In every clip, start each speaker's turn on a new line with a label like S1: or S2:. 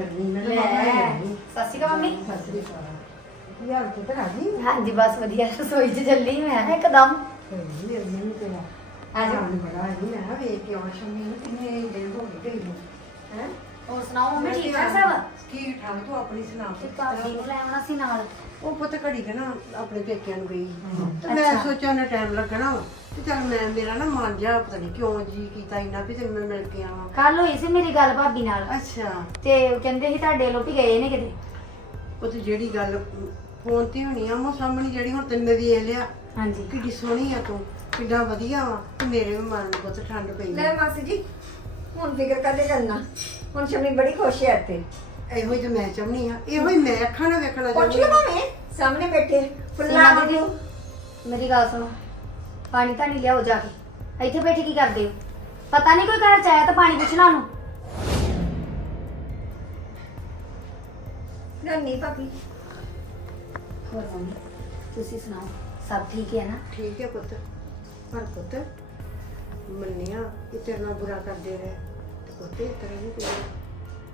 S1: ਕਰਨੀ ਮੈਂ
S2: ਲੈ। ਸਤਿ ਸ਼੍ਰੀ ਅਕਾਲ ਮੰਮੀ।
S1: ਸਤਿ ਸ੍ਰੀ ਅਕਾਲ। ਯਾਰ ਤੂੰ ਤਾਂ ਰਾਜੀ
S2: ਹਾਂਜੀ ਬਸ ਵਧੀਆ ਰਸੋਈ 'ਚ ਚੱਲੀ ਮੈਂ ਇੱਕਦਮ।
S1: ਮੇਰੇ ਮੈਨੂੰ ਤੇਰਾ
S2: ਜਾਓ।
S1: ਆਜ ਬੜਾ ਨਹੀਂ ਮੈਂ ਵੇਖ ਕੇ ਆਉਂ ਸ਼ਮੀ ਨੂੰ ਕਿੰਨੇ ਦਿਨ ਹੋ ਗਏ ਗਈ ਨੂੰ। ਹੈ?
S2: ਹੋਰ ਸੁਣਾਓ ਮੰਮੀ ਠੀਕ ਠਾਕ ਸਭ?
S1: ਠੀਕ ਠਾਕ ਤੂੰ ਆਪਣੀ ਸੁਣਾ।
S2: ਤੇ ਭਾਬੀ ਨੂੰ ਲੈ ਆਉਣਾ ਸੀ ਨਾਲ।
S1: ਉਹ ਪੁੱਤ ਘੜੀ ਕੇ ਨਾ ਆਪਣੇ ਪੇਕਿਆਂ ਨੂੰ ਗਈ। ਤੇ ਮੈਂ। ਸੋਚਿਆ ਨਾ ਟਾਈਮ ਲੱਗਣਾ ਵਾ। ਤੇ ਚੱਲ ਮੈਂ ਮੇਰਾ ਨਾ ਮਨ ਜਾ ਪਤਾ ਨਹੀਂ ਕਿਉਂ ਜੀ ਕੀਤਾ ਇੰਨਾ ਵੀ ਤੈਨੂੰ ਮੈਂ ਮਿਲ ਕੇ ਆਵਾਂ।
S2: ਕੱਲ ਹੋਈ ਸੀ ਮੇਰੀ ਗੱਲ ਭਾਬੀ ਨਾਲ।
S1: ਅੱਛਾ।
S2: ਤੇ ਉਹ ਕਹਿੰਦੇ ਸੀ ਤੁਹਾਡੇ ਲੋਕੀ ਗਏ ਨੇ ਕਿਤੇ।
S1: ਉਹ ਤੇ ਜਿਹੜੀ ਗੱਲ ਫੋਨ ਤੇ ਹੋਣੀ ਆ ਮੋ ਸਾਹਮਣੇ ਜਿਹੜੀ ਹੁਣ ਤੈਨੂੰ ਵੇਖ ਲਿਆ
S2: ਹਾਂਜੀ।
S1: ਕਿੱਡੀ ਸੋਹਣੀ ਆ ਤੂੰ ਕਿੱਡਾ ਵਧੀਆ ਵਾ ਤੇ ਮੇਰੇ ਵੀ ਮਨ ਨੂੰ ਬਹੁਤ ਠੰਡ ਪਈ
S3: ਲੈ। ਮਾਸੀ ਜੀ ਹੁਣ ਫਿਕਰ ਕਾਹਦੇ ਕਰਨਾ? ਹੁਣ ਸ਼ਮੀ ਬੜੀ ਖੁਸ਼ ਹੈ ਇੱਥੇ।
S1: ਇਹੋ ਹੀ ਤੇ ਮੈਂ ਚਾਹੁੰਦੀ ਆ ਇਹੋ ਹੀ ਮੈਂ ਅੱਖਾਂ ਨਾਲ ਵੇਖਣਾ
S3: ਪੁੱਛ
S1: ਚਾਹੁੰਦੀ
S3: ਲਓ ਭਾਵੇਂ ਸਾਹਮਣੇ ਬੈਠੇ ਫੁੱਲਾਂ
S2: ਸੀਮਾ ਦੀਦੀ
S3: ਵਾਂਗੂ।
S2: ਮੇਰੀ ਗੱਲ ਸੁਣੋ ਪਾਣੀ ਤਾਂ ਨਹੀਂ ਲਿਆਓ ਜਾ ਕੇ। ਇੱਥੇ ਬੈਠੇ ਕੀ ਕਰਦੇ ਹੋ? ਪਤਾ ਨਹੀਂ ਕੋਈ ਘਰ ਚ ਆਇਆ ਤਾਂ ਪਾਣੀ ਪੁੱਛਣਾ ਉਹਨੂੰ।
S3: ਨਾਨੀ ਭਾਬੀ।
S2: ਹੋਰ ਮੰਮੀ ਤੁਸੀਂ ਸੁਣਾਓ ਸਭ ਠੀਕ ਹੈ ਨਾ?
S1: ਠੀਕ ਹੈ ਪੁੱਤ। ਪਰ ਪੁੱਤ ਮੰਨਿਆ ਕਿ ਤੇਰੇ ਨਾਲ ਬੁਰਾ ਕਰਦੇ ਰਹੇ ਤੇ ਪੁੱਤ ਇਸ ਤਰ੍ਹਾਂ ਨਹੀਂ ਕੋਈ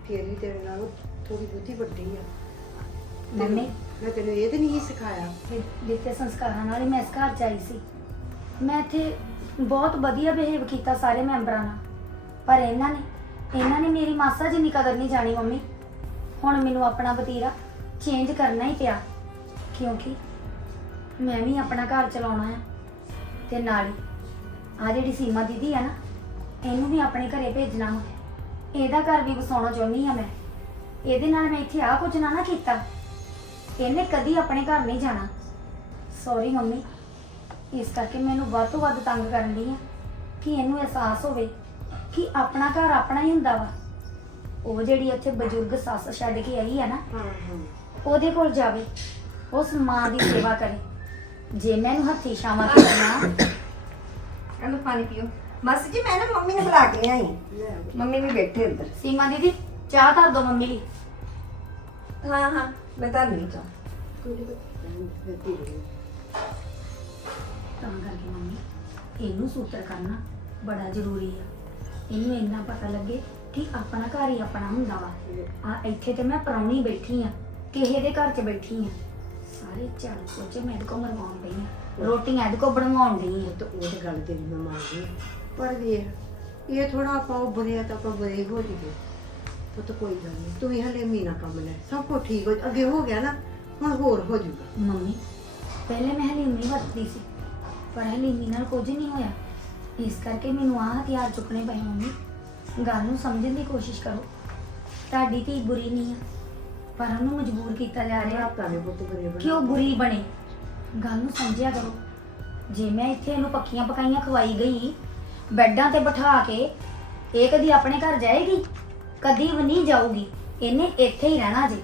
S1: ਫੇਰ ਵੀ ਤੇਰੇ ਨਾਲ ਥੋੜੀ ਬਹੁਤੀ ਵੱਡੀ ਆ। ਤੈਨੂੰ-
S2: ਮੰਮੀ?
S1: ਮੈਂ ਤੈਨੂੰ ਇਹ ਤੇ ਨਹੀਂ ਸਿਖਾਇਆ।
S2: ਦਿੱਤੇ ਸੰਸਕਾਰਾਂ ਨਾਲ ਹੀ ਮੈਂ ਇਸ ਘਰ ਚ ਆਈ ਸੀ। ਮੈਂ ਇੱਥੇ ਬਹੁਤ ਵਧੀਆ ਬਿਹੇਵ ਕੀਤਾ ਸਾਰੇ ਮੈਂਬਰਾਂ ਨਾਲ। ਪਰ ਇਹਨਾਂ ਨੇ ਇਹਨਾਂ ਨੇ ਮੇਰੀ ਮਾਸਾ ਜਿੰਨੀ ਕਦਰ ਨਹੀਂ ਜਾਣੀ ਮੰਮੀ ਹੁਣ ਮੈਨੂੰ ਆਪਣਾ ਵਤੀਰਾ ਚੇਂਜ ਕਰਨਾ ਹੀ ਪਿਆ। ਕਿਉਂਕਿ ਮੈਂ ਵੀ ਆਪਣਾ ਘਰ ਚਲਾਉਣਾ ਹੈ ਤੇ ਨਾਲ ਹੀ ਆ ਜਿਹੜੀ ਸੀਮਾ ਦੀਦੀ ਆ ਨਾ ਇਹਨੂੰ ਵੀ ਆਪਣੇ ਘਰੇ ਭੇਜਣਾ ਵਾ ਇਹਦਾ ਘਰ ਵੀ ਵਸਾਉਣਾ ਚਾਹੁੰਦੀ ਆ ਮੈਂ। ਇਹਦੇ ਨਾਲ ਮੈਂ ਇੱਥੇ ਆ ਕੁਝ ਨਾ ਨਾ ਕੀਤਾ। ਇਹਨੇ ਕਦੀ ਆਪਣੇ ਘਰ ਨਹੀਂ ਜਾਣਾ। Sorry mummy. ਇਸ ਕਰਕੇ ਮੈਨੂੰ ਵੱਧ ਤੋਂ ਵੱਧ ਤੰਗ ਕਰਨ ਦੀ ਆ ਕਿ ਇਹਨੂੰ ਅਹਿਸਾਸ ਹੋਵੇ ਕਿ ਆਪਣਾ ਘਰ ਆਪਣਾ ਹੀ ਹੁੰਦਾ ਵਾ। ਉਹ ਜਿਹੜੀ ਉੱਥੇ ਬਜ਼ੁਰਗ ਸੱਸ ਛੱਡ ਕੇ ਆਈ ਆ ਨਾ, ਉਹਦੇ ਕੋਲ ਜਾਵੇ। ਉਸ ਮਾਂ ਦੀ ਸੇਵਾ ਕਰੇ। ਜੇ ਮੈਂ ਇਹਨੂੰ ਹੱਥੀ ਛਾਵਾਂ ਕਰਨਾ
S3: ਇਹਨੂੰ ਪਾਣੀ ਪੀਓ। ਮਾਸੀ ਜੀ ਮੈਂ ਨਾ ਮੰਮੀ ਨੂੰ ਬੁਲਾ ਕੇ ਆਈ। ਮੰਮੀ ਵੀ ਬੈਠੇ ਅੰਦਰ।
S2: ਸੀਮਾ ਦੀਦੀ ਚਾਹ ਧਰ ਦੋ ਮੰਮੀ ਲਈ।
S3: ਹਾਂ ਹਾਂ ਮੈਂ ਤਾਂ ਨਹੀਂ ਚਾਹ।
S2: ਤਾਂ ਕਰਕੇ ਮੰਮੀ ਇਹਨੂੰ ਸੂਤਰ ਕਰਨਾ ਬੜਾ ਜ਼ਰੂਰੀ ਆ। ਇਹਨੂੰ ਇੰਨਾ ਪਤਾ ਲੱਗੇ ਕਿ ਆਪਣਾ ਘਰ ਹੀ ਆਪਣਾ ਹੁੰਦਾ ਵਾ। ਆ ਇੱਥੇ ਤੇ ਮੈਂ ਪ੍ਰਾਹੁਣੀ ਬੈਠੀ ਆ ਕਿਸੇ ਦੇ ਘਰ 'ਚ ਬੈਠੀ ਆ। ਸਾਰੇ ਝਾੜੂ ਪੋਚੇ ਮੈਂ ਇਹਦੇ ਕੋ ਮਰਵਾਉਣ ਡਈ ਆ। ਰੋਟੀਆਂ ਇਹਦੇ ਕੋ ਬਣਵਾਉਣ ਡਈ ਆ।
S1: ਤਾਂ ਉਹ ਤਾਂ ਗੱਲ ਤੇਰੀ ਮੈਂ ਮੰਨਦੀ। ਪਰ ਵੇਖ ਇਹ ਥੋੜਾ ਆਪਾਂ ਉਹ ਬੁਰੇ ਆ ਤਾਂ ਆਪਾਂ ਬੁਰੇ ਹੋ ਜੀਏ ਉਹ ਤਾਂ ਕੋਈ ਗੱਲ ਨਹੀਂ ਤੂੰ ਵੀ ਹਲੇ ਮਹੀਨਾ ਕੰਮ ਲੈ ਸਭ ਕੁਝ ਠੀਕ ਹੋ ਅੱਗੇ ਹੋ ਗਿਆ ਨਾ ਹੁਣ ਹੋਰ ਹੋ ਜਾਊਗਾ।
S2: ਮੰਮੀ ਪਹਿਲੇ ਮੈਂ ਹਲੀਮੀ ਵਰਤਦੀ ਸੀ ਪਰ ਹਲੀਮੀ ਨਾਲ ਕੁਝ ਨਹੀਂ ਹੋਇਆ। ਇਸ ਕਰਕੇ ਮੈਨੂੰ ਆਹ ਹਥਿਆਰ ਚੁੱਕਣੇ ਪਏ ਮੰਮੀ। ਗੱਲ ਨੂੰ ਸਮਝਣ ਦੀ ਕੋਸ਼ਿਸ਼ ਕਰੋ। ਤੁਹਾਡੀ ਧੀ ਬੁਰੀ ਨਹੀਂ ਆ ਪਰ ਉਹਨੂੰ ਮਜਬੂਰ ਕੀਤਾ ਜਾ ਰਿਹਾ।
S1: ਆਪਣਾ ਨੇ ਪੁੱਤ ਬੁਰੇ ਬਣਾ।
S2: ਕਿ ਉਹ ਬੁਰੀ ਬਣੇ। ਗੱਲ ਨੂੰ ਸਮਝਿਆ ਕਰੋ। ਜੇ ਮੈਂ ਇੱਥੇ ਇਹਨੂੰ ਪੱਕੀਆਂ ਪਕਾਈਆਂ ਖਵਾਈ ਗਈ ਬੈੱਡਾਂ ਤੇ ਬਿਠਾ ਕੇ ਇਹ ਕਦੀ ਆਪਣੇ ਘਰ ਜਾਏਗੀ? ਕਦੀ ਵੀ ਨਹੀਂ ਜਾਊਗੀ। ਇਹਨੇ ਇੱਥੇ ਹੀ ਰਹਿਣਾ ਜੀ।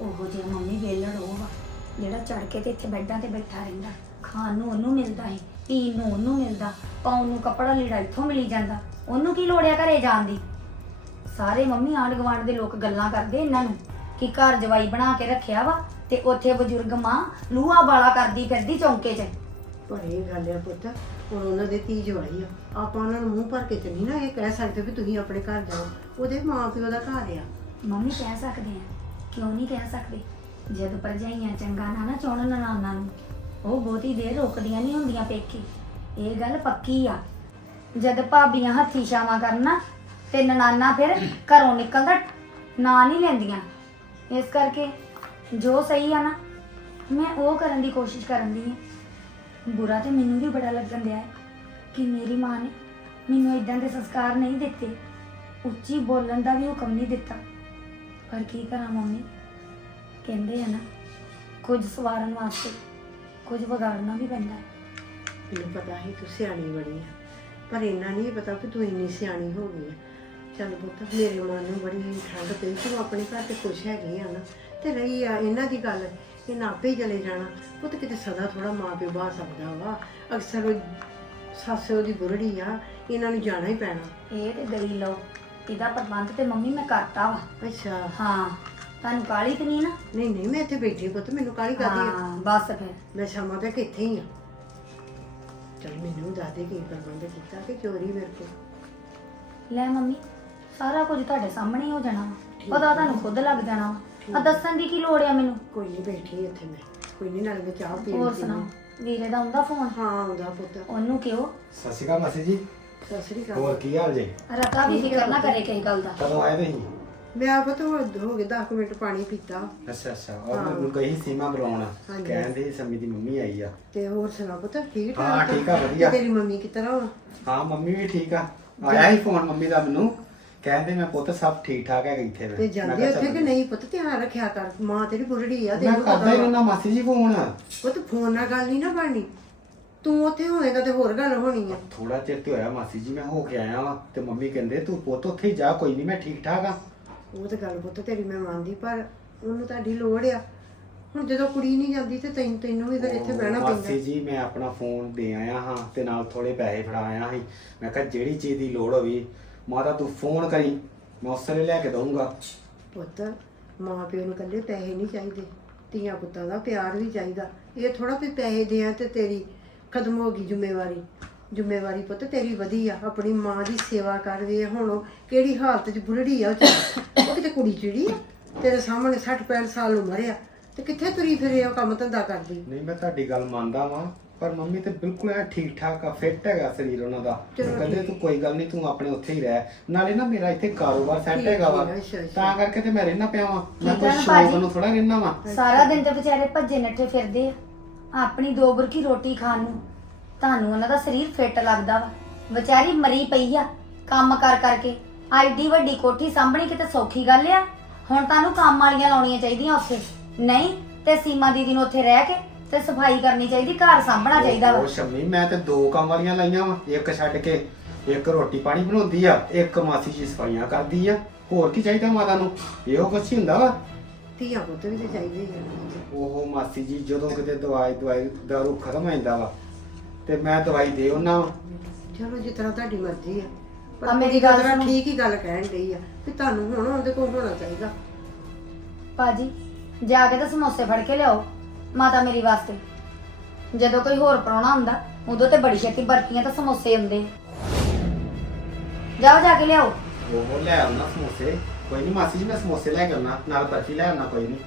S2: ਉਹੋ ਜਿਹਾ ਮੰਮੀ ਵੇਲੜ ਉਹ ਵਾ ਜਿਹੜਾ ਚੜ ਕੇ ਤੇ ਇੱਥੇ ਬੈੱਡਾਂ ਤੇ ਬੈਠਾ ਰਹਿੰਦਾ। ਖਾਣ ਨੂੰ ਉਹਨੂੰ ਮਿਲਦਾ ਹੈ ਪੀਣ ਨੂੰ ਉਹਨੂੰ ਮਿਲਦਾ ਪਾਉਣ ਨੂੰ ਕੱਪੜਾ ਲੀੜਾ ਇੱਥੋਂ ਮਿਲੀ ਜਾਂਦਾ। ਉਹਨੂੰ ਕੀ ਲੋੜਿਆ ਘਰੇ ਜਾਣ ਦੀ? ਸਾਰੇ ਮੰਮੀ ਆਂਢ ਗੁਆਂਢ ਦੇ ਲੋਕ ਗੱਲਾਂ ਕਰਦੇ ਇਹਨਾਂ ਨੂੰ ਕਿ ਘਰ ਜਵਾਈ ਬਣਾ ਕੇ ਰੱਖਿਆ ਵਾ ਤੇ ਉੱਥੇ ਬਜ਼ੁਰਗ ਮਾਂ ਲੂਹਾ ਬਾਲਾ ਕਰਦੀ ਫਿਰਦੀ ਚੌਂਕੇ 'ਚ।
S1: ਪਰ ਇਹ ਗੱਲ ਆ ਪੁੱਤ ਹੁਣ ਉਹਨਾਂ ਦੇ ਧੀ ਜਵਾਈ ਆ। ਆਪਾਂ ਉਹਨਾਂ ਨੂੰ ਮੂੰਹ ਭਰ ਕੇ ਤੇ ਨਹੀਂ ਨਾ ਇਹ ਕਹਿ ਸਕਦੇ ਵੀ ਤੁਸੀਂ ਆਪਣੇ ਘਰ ਜਾਓ। ਉਹਦੇ ਮਾਂ ਪਿਓ ਦਾ ਘਰ ਆ।
S2: ਮੰਮੀ ਕਹਿ ਸਕਦੇ ਆ। ਕਿਉਂ ਨਹੀਂ ਕਹਿ ਸਕਦੇ? ਜਦ ਭਰਜਾਈਆਂ ਚੰਗਾ ਨਾ ਨਾ ਚਾਹਣ ਨਨਾਣਾ ਨੂੰ। ਉਹ ਬਹੁਤੀ ਦੇਰ ਰੁਕਦੀਆਂ ਨਹੀਂ ਹੁੰਦੀਆਂ ਪੇਕੀ। ਇਹ ਗੱਲ ਪੱਕੀ ਆ। ਜਦ ਭਾਬੀਆਂ ਹੱਥੀ ਛਾਵਾਂ ਕਰਨਾ ਤੇ ਨਨਾਨਾ ਫਿਰ ਘਰੋਂ ਨਿਕਲਦਾ ਨਾਂ ਨਹੀਂ ਲੈਂਦੀਆਂ। ਇਸ ਕਰਕੇ ਜੋ ਸਹੀ ਆ ਨਾ, ਮੈਂ ਉਹ ਕਰਨ ਦੀ ਕੋਸ਼ਿਸ਼ ਕਰਨ ਦੀ ਆ ਬੁਰਾ ਤੇ ਮੈਨੂੰ ਵੀ ਬੜਾ ਲੱਗਣ ਦਿਆ ਹੈ ਕਿ ਮੇਰੀ ਮਾਂ ਨੇ ਮੈਨੂੰ ਇਦਾਂ ਦੇ ਸੰਸਕਾਰ ਨਹੀਂ ਦਿੱਤੇ। ਉੱਚੀ ਬੋਲਣ ਦਾ ਵੀ ਹੁਕਮ ਨਹੀਂ ਦਿੱਤਾ। ਪਰ ਕੀ ਕਰਾਂ ਮੰਮੀ? ਕਹਿੰਦੇ ਆ ਨਾ, ਕੁਝ ਸਵਾਰਨ ਵਾਸਤੇ, ਕੁਝ ਵਿਗਾੜਨਾ ਵੀ ਪੈਂਦਾ ਹੈ।
S1: ਮੈਨੂੰ ਪਤਾ ਸੀ ਤੂੰ ਸਿਆਣੀ ਬੜੀ ਆ, ਪਰ ਇੰਨਾ ਨਹੀਂ ਪਤਾ ਕਿ ਤੂੰ ਇੰਨੀ ਸਿਆਣੀ ਹੋ ਗਈ ਆ। ਚੱਲ ਪੁੱਤ, ਮੇਰੇ ਮਨ ਨੂੰ ਬੜੀ ਠੰਡ ਪਈ, ਤੂੰ ਆਪਣੇ ਘਰ ਤੇ ਖੁਸ਼ ਹੈਗੀ ਆ ਨਾ, ਤੇ ਰਹੀ ਆ, ਇਹਨਾਂ ਦੀ ਗੱਲ ਇਹ ਨਾ ਆਪੇ ਹੀ ਚਲੇ ਜਾਣਾ। ਪੁੱਤ ਕਿਤੇ ਸਦਾ ਥੋੜਾ ਮਾਂ ਪਿਓ ਬਾਹ ਸਕਦਾ ਵਾ। ਅਕਸਰ ਉਹ ਸੱਸ ਉਹਦੀ ਬੁਰੜੀ ਆ ਇਹਨਾਂ ਨੂੰ ਜਾਣਾ ਹੀ ਪੈਣਾ।
S2: ਇਹ ਤੇ ਗਈ ਲਓ ਇਹਦਾ ਪ੍ਰਬੰਧ ਤੇ ਮੰਮੀ ਮੈਂ ਕਰਤਾ ਵਾ।
S1: ਅੱਛਾ।
S2: ਹਾਂ ਤੁਹਾਨੂੰ ਕਾਲੀ ਤੇ ਨਹੀਂ ਨਾ?
S1: ਨਹੀਂ ਨਹੀਂ ਮੈਂ ਇੱਥੇ ਬੈਠੀ ਪੁੱਤ ਮੈਨੂੰ ਕਾਹਲੀ ਕਰਦੀ ਆ?
S2: ਹਾਂ ਬਸ ਫਿਰ।
S1: ਮੈਂ ਸ਼ਾਮਾਂ ਤੱਕ ਇੱਥੇ ਹੀ ਆ। ਚਲ ਮੈਨੂੰ ਦੱਸ ਦੇ ਕੀ ਪ੍ਰਬੰਧ ਕੀਤਾ ਕਿ ਚੋਰੀ ਮੇਰੇ ਕੋਲ।
S2: ਲੈ ਮੰਮੀ ਸਾਰਾ ਕੁਝ ਤੁਹਾਡੇ ਸਾਹਮਣੇ ਹੀ ਹੋ ਜਾਣਾ ਵਾ। ਪਤਾ ਤੁਹਾਨੂੰ ਖੁਦ ਲੱਗ ਜਾਣਾ ਵਾ। ਆ ਦੱਸਣ ਦੀ ਕੀ ਲੋੜ ਆ ਮੈਨੂੰ?
S1: ਕੋਈ ਨਹੀਂ ਬੈਠੀ ਇੱਥੇ ਮੈਂ। ਕੋਈ ਨਹੀਂ ਨਾਲ ਮੈਂ ਚਾਹ ਪੀ
S2: ਹੋਰ ਸੁਣਾਓ? ਵੀਰੇ ਦਾ ਆਉਂਦਾ ਫੋਨ?
S1: ਹਾਂ ਆਉਂਦਾ ਪੁੱਤ।
S2: ਉਹਨੂੰ ਕਿਹੋ?
S4: ਸਤਿ ਸ਼੍ਰੀ ਅਕਾਲ ਮਾਸੀ ਜੀ।
S1: ਸਤਿ ਸ੍ਰੀ ਅਕਾਲ।
S4: ਹੋਰ ਕੀ ਹਾਲ ਜੀ?
S2: ਰਤਾ ਵੀ ਫਿਕਰ ਨਾ ਕਰੇ ਕਿਸੇ ਗੱਲ ਦਾ।
S4: ਕਦੋਂ ਆਏ ਤੁਸੀਂ?
S1: ਮੈਂ ਪਤਾ ਹੋ ਹੋ ਗਏ 10 ਮਿੰਟ ਪਾਣੀ ਪੀਤਾ।
S4: ਅੱਛਾ ਅੱਛਾ। ਔਰ ਮੈਨੂੰ ਕਹੀ ਸੀਮਾ ਬੁਲਾਉਣਾ।
S1: ਹਾਂਜੀ।
S4: ਕਹਿੰਦੇ ਸੀ ਸੰਮੀ ਦੀ ਮੰਮੀ ਆਈ ਆ।
S1: ਤੇ ਹੋਰ ਸੁਣਾ ਪੁੱਤ ਠੀਕ
S4: ਹਾਂ,
S1: ਠਾਕ
S4: ਠੀਕ ਆ, ਵਧੀਆ।
S1: ਤੇ ਤੇਰੀ ਮੰਮੀ ਕਿਸ ਤਰ੍ਹਾਂ ਵਾ
S4: ਹਾਂ ਮੰਮੀ ਵੀ ਠੀਕ ਆ। ਆਇਆ ਸੀ ਫੋਨ ਮੰਮੀ ਦਾ ਮੈਨੂੰ। ਕਹਿੰਦੇ ਮੈਂ ਪੁੱਤ ਸਭ ਠੀਕ ਠਾਕ ਹੈਗਾ ਇੱਥੇ ਮੈਂ।
S1: ਤੇ
S4: ਮੈਂ
S1: ਜਾਂਦੇ
S4: ਕਿਹਾ
S1: ਉੱਥੇ
S4: ਚੱਲ।
S1: ਕਿ ਨਹੀਂ ਪੁੱਤ ਧਿਆਨ ਰੱਖਿਆ ਕਰ ਮਾਂ ਤੇਰੀ ਬੁਰੜੀ ਆ
S4: ਮੈਂ
S1: ਤੈਨੂੰ
S4: ਕਰਦਾ ਹੀ। ਰਹਿਣਾ ਮਾਸੀ ਜੀ ਫੋਨ।
S1: ਪੁੱਤ ਫੋਨ ਨਾਲ ਗੱਲ ਨਹੀਂ ਨਾ ਬਣਨੀ। ਤੂੰ ਉੱਥੇ ਹੋਵੇਂਗਾ ਤੇ ਹੋਰ ਗੱਲ ਹੋਣੀ ਆ।
S4: ਥੋੜਾ ਚਿਰ ਤੇ ਹੋਇਆ ਮਾਸੀ ਜੀ ਮੈਂ ਹੋ ਕੇ ਆਇਆ ਵਾਂ ਤੇ ਮੰਮੀ ਕਹਿੰਦੇ ਤੂੰ ਪੁੱਤ ਉੱਥੇ ਹੀ ਜਾ ਕੋਈ ਨਹੀਂ ਮੈਂ ਠੀਕ ਠਾਕ ਆ।
S1: ਉਹ ਤੇ ਗੱਲ ਪੁੱਤ ਤੇਰੀ ਮੈਂ ਮੰਨਦੀ ਪਰ ਉਹਨੂੰ ਤੁਹਾਡੀ ਲੋੜ ਆ। ਹੁਣ ਜਦੋਂ ਕੁੜੀ ਨਹੀਂ ਜਾਂਦੀ ਤੇ ਤੈਨੂੰ ਤੈਨੂੰ ਵੀ ਫਿਰ ਇੱਥੇ ਬਹਿਣਾ
S4: ਮਾਸੀ
S1: ਪੈਂਦਾ।
S4: ਜੀ ਮੈਂ ਆਪਣਾ ਫੋਨ ਦੇ ਆਇਆ ਹਾਂ ਤੇ ਨਾਲ ਥੋੜੇ ਪੈਸੇ ਫੜਾ ਆਇਆ ਸੀ। ਮੈਂ ਕਿਹਾ ਜਿਹੜੀ ਚੀਜ਼ ਦੀ ਲੋੜ ਹੋਵੇ ਮਾਤਾ ਤੂੰ ਫੋਨ ਕਰੀ ਮੈਂ ਉਸੇ ਵੇਲੇ ਲੈ ਕੇ ਦਊਂਗਾ।
S1: ਪੁੱਤ ਮਾਂ ਪਿਓ ਨੂੰ ਕੱਲੇ ਪੈਸੇ ਨਹੀਂ ਚਾਹੀਦੇ ਧੀਆਂ ਪੁੱਤਾਂ ਦਾ ਪਿਆਰ ਵੀ ਚਾਹੀਦਾ। ਇਹ ਥੋੜਾ ਵੀ ਪੈਸੇ ਦਿਆਂ ਤੇ ਤੇਰੀ ਖਤਮ ਹੋ ਗਈ ਜ਼ਿੰਮੇਵਾਰੀ। ਜ਼ਿੰਮੇਵਾਰੀ ਪੁੱਤ ਤੇਰੀ ਵਧੀ ਆ ਆਪਣੀ ਮਾਂ ਦੀ ਸੇਵਾ ਕਰ ਵੇ ਹੁਣ ਉਹ ਕਿਹੜੀ ਹਾਲਤ 'ਚ ਬੁਰੜੀ ਆ ਉਹ ਕਿਤੇ ਕੁੜੀ ਚਿੜੀ ਆ ਤੇਰੇ ਸਾਹਮਣੇ 60 65 ਸਾਲ ਉਮਰ ਆ ਤੇ ਕਿੱਥੇ ਤੁਰੀ ਫਿਰੇ ਉਹ ਕੰਮ ਧੰਦਾ ਕਰਦੀ?
S4: ਨਹੀਂ ਮੈਂ ਤੁਹਾਡੀ ਗੱਲ ਮੰਨਦਾ ਵਾਂ। ਪਰ ਮੰਮੀ ਤੇ ਬਿਲਕੁਲ ਐ ਠੀਕ ਠਾਕ ਆ ਫਿੱਟ ਹੈਗਾ ਸਰੀਰ ਉਹਨਾਂ ਦਾ।
S1: ਚਲੋ
S4: ਕਹਿੰਦੇ ਤੂੰ ਕੋਈ ਗੱਲ ਨਹੀਂ ਤੂੰ ਆਪਣੇ ਉੱਥੇ ਹੀ ਰਹਿ। ਨਾਲੇ ਨਾ ਮੇਰਾ ਇੱਥੇ ਕਾਰੋਬਾਰ ਸੈੱਟ
S1: ਠੀਕ
S4: ਹੈਗਾ ਵਾ।
S1: ਹੈ, ਅੱਛਾ, ਅੱਛਾ।
S4: ਤਾਂ ਕਰਕੇ ਤੇ ਮੈਂ ਰਹਿਣਾ ਪਿਆ ਵਾਂ। ਮੈਂ
S2: ਠੀਕ
S4: ਕੋਈ
S2: ਨਾ
S4: ਸ਼ੌਕ
S2: ਭਾਜੀ?
S4: ਨੂੰ ਥੋੜਾ ਰਹਿਣਾ ਵਾਂ।
S2: ਸਾਰਾ ਦਿਨ ਤੇ ਵਿਚਾਰੇ ਭੱਜੇ ਨੱਠੇ ਫਿਰਦੇ ਆ। ਆਪਣੀ ਦੋ ਬੁਰਕੀ ਰੋਟੀ ਖਾਣ ਨੂੰ। ਤੁਹਾਨੂੰ ਉਹਨਾਂ ਦਾ ਸਰੀਰ ਫਿੱਟ ਲੱਗਦਾ ਵਾ। ਵਿਚਾਰੀ ਮਰੀ ਪਈ ਆ ਕੰਮ ਕਰ ਕਰਕੇ। ਆਈਡੀ ਵੱਡੀ ਕੋਠੀ ਸਾਂਭਣੀ ਕਿਤੇ ਸੌਖੀ ਗੱਲ ਆ। ਹੁਣ ਤੁਹਾਨੂੰ ਕੰਮ ਵਾਲੀਆਂ ਲਾਉਣੀਆਂ ਚਾਹੀਦੀਆਂ ਉੱਥੇ। ਨਹੀਂ ਤੇ ਸੀਮਾ ਦੀਦੀ ਨੂੰ ਉੱਥੇ ਰਹਿ ਕੇ ਤੇ ਸਫ਼ਾਈ ਕਰਨੀ ਚਾਹੀਦੀ ਘਰ ਸਾਂਭਣਾ ਚਾਹੀਦਾ
S4: ਉਹ
S2: ਵਾ
S4: ਸ਼ਮੀ ਮੈਂ ਤੇ ਦੋ ਕੰਮ ਵਾਲੀਆਂ ਲਾਈਆਂ ਵਾ ਇੱਕ ਛੱਡ ਕੇ ਇੱਕ ਰੋਟੀ ਪਾਣੀ ਬਣਾਉਂਦੀ ਆ ਇੱਕ ਮਾਸੀ ਜੀ ਸਫਾਈਆਂ ਕਰਦੀ ਆ। ਹੋਰ ਕੀ ਚਾਹੀਦਾ ਮਾਤਾ ਨੂੰ? ਇਹੋ ਕੁਛ ਹੀ ਹੁੰਦਾ ਵਾ।
S1: ਧੀਆਂ ਪੁੱਤ ਵੀ ਤੇ ਚਾਹੀਦੇ ਹੀ ਆ।
S4: ਉਹ ਮਾਸੀ ਜੀ ਜਦੋਂ ਕਿਤੇ ਦਵਾਈ ਦਵਾਈ ਦਾਰੂ ਖਤਮ ਹੋ ਜਾਂਦਾ ਵਾ ਤੇ ਮੈਂ ਦਵਾਈ ਦੇ ਉਹਨਾਂ ਵਾ।
S1: ਚਲੋ ਜਿਸ ਤਰ੍ਹਾਂ ਤੁਹਾਡੀ ਮਰਜ਼ੀ ਆ।
S2: ਆ ਮੇਰੀ ਗੱਲ ਸੁਣੋ।
S1: ਠੀਕ ਹੀ ਗੱਲ ਕਹਿਣ ਡਈ ਆ ਵੀ ਤੁਹਾਨੂੰ ਹੁਣ ਉਹਦੇ ਕੋਲ ਹੋਣਾ ਚਾਹੀਦਾ।
S2: ਭਾਜੀ ਜਾ ਕੇ ਤਾਂ ਸਮੋਸੇ ਫੜ ਕੇ ਲਿਆਓ। ਮਾਤਾ ਮੇਰੀ ਵਾਸਤੇ। ਜਦੋਂ ਕੋਈ ਹੋਰ ਪ੍ਰਾਹੁਣਾ ਹੁੰਦਾ ਉਦੋਂ ਤੇ ਬੜੀ ਛੇਤੀ ਬਰਫੀਆਂ ਤੇ ਸਮੋਸੇ ਹੁੰਦੇ ਜਾਓ ਜਾ ਕੇ ਲਿਆਓ।
S4: ਉਹ ਲੈ ਆਉਣਾ ਸਮੋਸੇ। ਕੋਈ ਨਹੀਂ ਮਾਸੀ ਜੀ ਮੈਂ ਸਮੋਸੇ ਲੈ ਕੇ ਆਉਣਾ। ਨਾਲ ਬਰਫੀ ਲੈ ਆਉਣਾ ਕੋਈ ਨਹੀਂ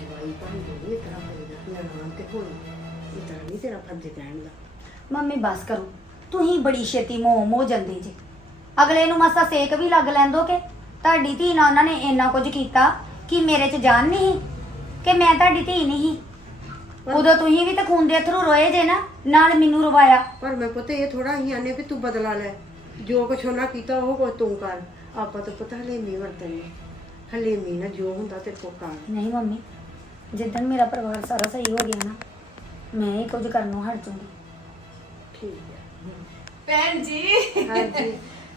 S1: ਜਵਾਈ ਭਾਈ ਦੇ ਇਹ ਤਰ੍ਹਾਂ ਕਰੀਦਾ ਲੜਾਂ ਤੇ ਹੋਈ ਇਹ ਤਰ੍ਹਾਂ ਨਹੀਂ ਤੇਰਾ ਫਰਜ਼ ਕਹਿਣ ਦਾ
S2: ਮੰਮੀ ਬਸ ਕਰੋ। ਤੁਸੀਂ ਬੜੀ ਛੇਤੀ ਮੋਹ ਮੋ ਜਾਂਦੇ ਜੇ। ਅਗਲੇ ਨੂੰ ਮਸਾ ਸੇਕ ਵੀ ਲੱਗ ਲੈਂਦੋ ਕਿ? ਤੁਹਾਡੀ ਧੀ ਨਾਲ ਉਹਨਾਂ ਨੇ ਇੰਨਾ ਕੁਝ ਕੀਤਾ। ਕਿ ਮੇਰੇ 'ਚ ਜਾਨ ਨਹੀਂ ਸੀ, ਕਿ ਮੈਂ ਤੁਹਾਡੀ ਧੀ ਨਹੀਂ ਸੀ। ਉਦੋਂ ਤੁਸੀਂ ਵੀ ਤਾਂ ਖੂਨ ਦੇ ਅਥਰੂ ਰੋਏ ਜੇ ਨਾ ਨਾਲ ਮੈਨੂੰ ਰਵਾਇਆ।
S1: ਪਰ ਮੈਂ ਪੁੱਤ ਇਹ ਥੋੜਾ ਹੀ ਆਨੇ ਵੀ ਤੂੰ ਬਦਲਾ ਲੈ। ਜੋ ਕੁਛ ਉਹਨਾਂ ਕੀਤਾ ਉਹ ਕੁਛ ਤੂੰ ਕਰ। ਆਪਾਂ ਤਾਂ ਪਤਾ ਹਲੇਮੀ ਵਰਤਣੀ ਹਲੇਮੀ ਨਾ ਜੋ ਹੁੰਦਾ ਤੇਰੇ ਕੋਲ ਕਰ।
S2: ਨਹੀਂ ਮੰਮੀ ਜਿੱਦਣ ਮੇਰਾ ਪਰਿਵਾਰ ਸਾਰਾ ਸਹੀ ਹੋ ਗਿਆ ਨਾ ਮੈਂ ਹੀ ਕੁਝ ਕਰਨੋਂ ਹਟ ਜਾਊਂਗੀ।
S1: ਠੀਕ ਹੈ।
S5: ਭੈਣ ਜੀ
S1: ਹਾਂਜੀ।